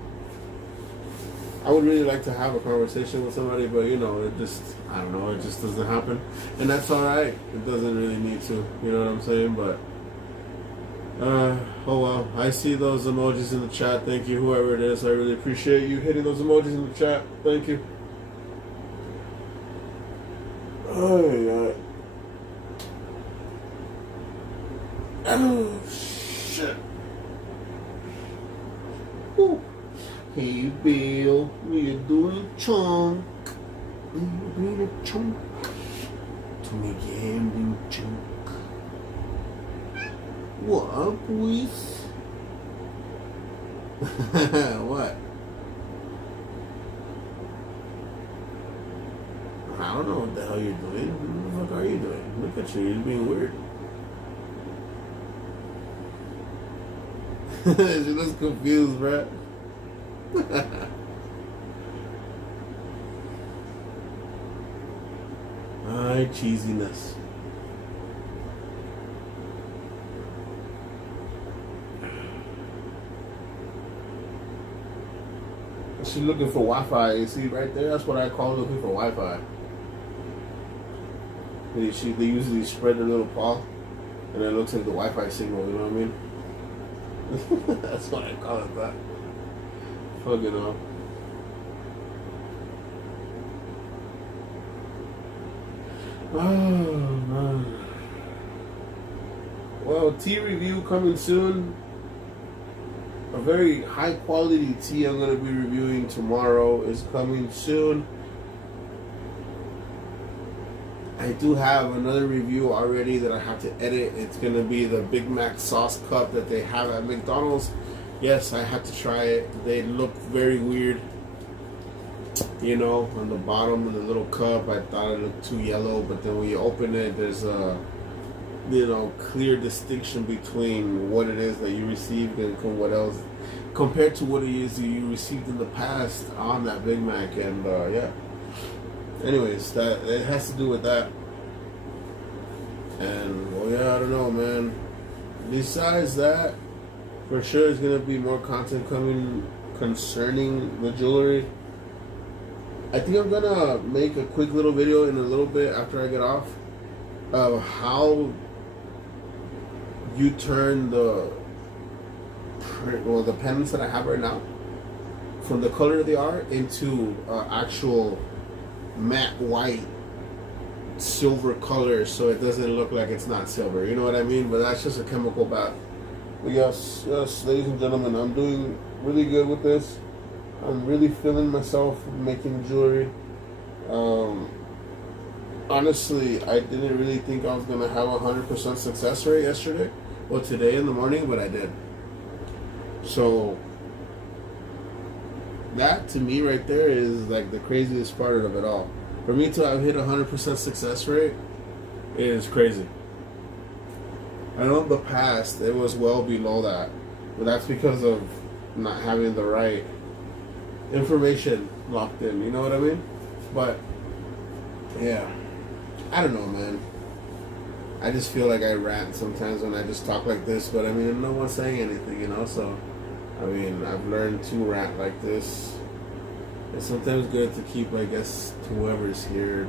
I would really like to have a conversation with somebody, but you know, it just, I don't know, it just doesn't happen. And that's alright. It doesn't really need to, you know what I'm saying? But Oh well, I see those emojis in the chat. Thank you, whoever it is. I really appreciate you hitting those emojis in the chat. Thank you. Oh, yeah. Oh, shit. Ooh. Hey, Bill. What you doing, chunk? You bring a chunk to me gambling chunk. What up, boys? What? I don't know what the hell you're doing. What the fuck are you doing? Look at you. You're being weird. She looks confused, bruh. My cheesiness. She's looking for Wi-Fi. You see right there? That's what I call looking for Wi-Fi. They usually spread their little paw, and it looks like the Wi-Fi signal. You know what I mean? That's what I call it. That. Fucking hell. Oh man. Well, tea review coming soon. A very high quality tea I'm going to be reviewing tomorrow is coming soon. I do have another review already that I have to edit. It's going to be the Big Mac sauce cup that they have at McDonald's. Yes, I had to try it. They look very weird. You know, on the bottom of the little cup, I thought it looked too yellow, but then when you open it, there's a, you know, clear distinction between what it is that you received and what else, compared to what it is that you received in the past on that Big Mac. And yeah, anyways, that it has to do with that. And well, yeah, I don't know, man. Besides that, for sure there's gonna be more content coming concerning the jewelry. I think I'm gonna make a quick little video in a little bit after I get off of how you turn the pendants that I have right now from the color they are into actual matte white silver color, so it doesn't look like it's not silver. You know what I mean? But that's just a chemical bath. But yes, ladies and gentlemen, I'm doing really good with this. I'm really feeling myself making jewelry. Honestly, I didn't really think I was going to have a 100% success rate yesterday. Well, today in the morning, but I did. So, that to me right there is like the craziest part of it all. For me to have hit a 100% success rate is crazy. I know in the past it was well below that, but that's because of not having the right information locked in, you know what I mean? But yeah, I don't know, man. I just feel like I rant sometimes when I just talk like this, but I mean, no one's saying anything, you know. So I mean, I've learned to rant like this. It's sometimes good to keep, I guess, to whoever's here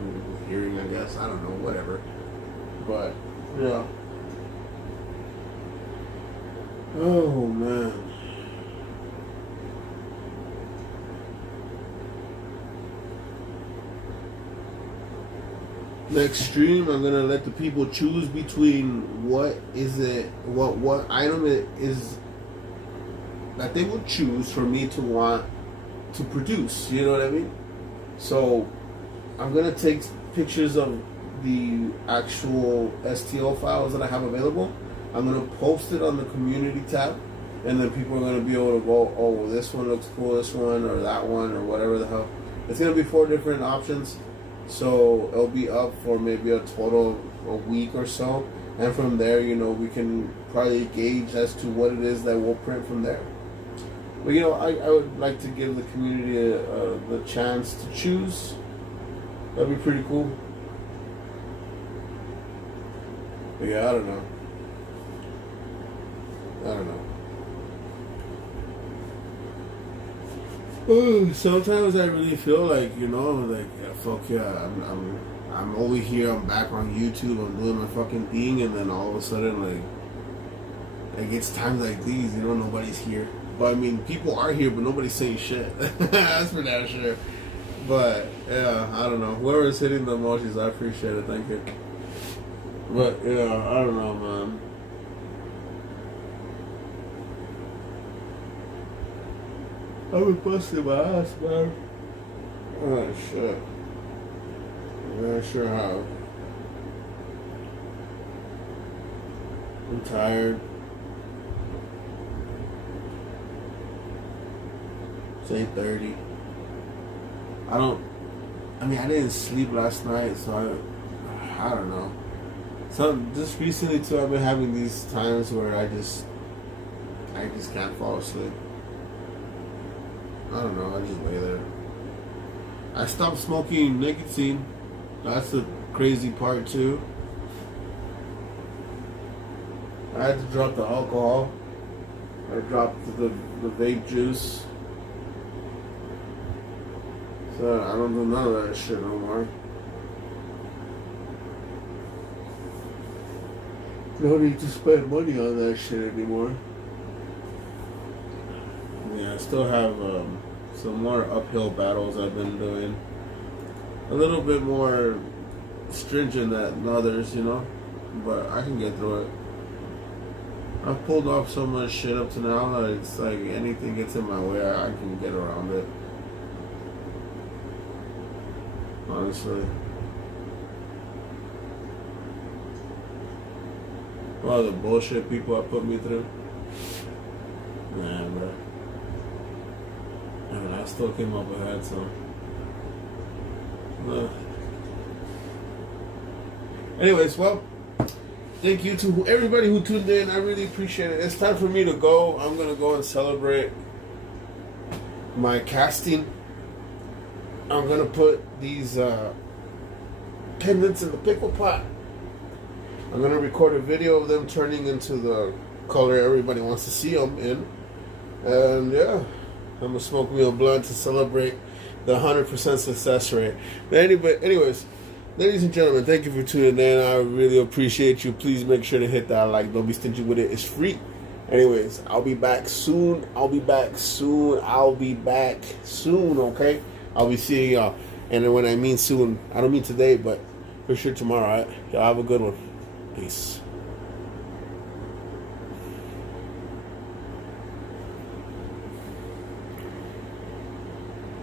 hearing, I guess. I don't know, whatever. But yeah. Oh man. Next stream, I'm gonna let the people choose between what item it is that they will choose for me to want to produce. You know what I mean? So I'm gonna take pictures of the actual STL files that I have available. I'm gonna post it on the community tab, and then people are gonna be able to go, oh, well, this one looks cool, this one or that one or whatever the hell. It's gonna be 4 different options. So it'll be up for maybe a total of a week or so, and from there, you know, we can probably gauge as to what it is that we'll print from there. But you know, I would like to give the community the chance to choose. That'd be pretty cool. But yeah, I don't know. Ooh, sometimes I really feel like, you know, like, yeah, fuck yeah, I'm over here, I'm back on YouTube, I'm doing my fucking thing, and then all of a sudden, like, Like, it's times like these, you know, nobody's here. But I mean, people are here, but nobody's saying shit. That's for damn sure. But yeah, I don't know. Whoever's hitting the emojis, I appreciate it. Thank you. But yeah, I don't know, man. I've been busting my ass, man. Oh shit. Yeah, I sure have. I'm tired. It's 8:30. I didn't sleep last night, so I don't know. So just recently too, I've been having these times where I just can't fall asleep. I don't know, I just lay there. I stopped smoking nicotine. That's the crazy part too. I had to drop the alcohol. I dropped the vape juice. So I don't do none of that shit no more. No need to spend money on that shit anymore. Yeah, I still have some more uphill battles I've been doing. A little bit more stringent than others, you know, but I can get through it. I've pulled off so much shit up to now that it's like anything gets in my way, I can get around it. Honestly. All the bullshit people have put me through. Nah, bro. I mean, I still came up ahead, so. Anyways, well, thank you to everybody who tuned in. I really appreciate it. It's time for me to go. I'm going to go and celebrate my casting. I'm going to put these pendants in the pickle pot. I'm going to record a video of them turning into the color everybody wants to see them in. And yeah, I'm going to smoke me a blunt to celebrate the 100% success rate. But anyways, ladies and gentlemen, thank you for tuning in. I really appreciate you. Please make sure to hit that like. Don't be stingy with it. It's free. Anyways, I'll be back soon. Okay? I'll be seeing y'all. And when I mean soon, I don't mean today, but for sure tomorrow, alright? Y'all have a good one. Peace.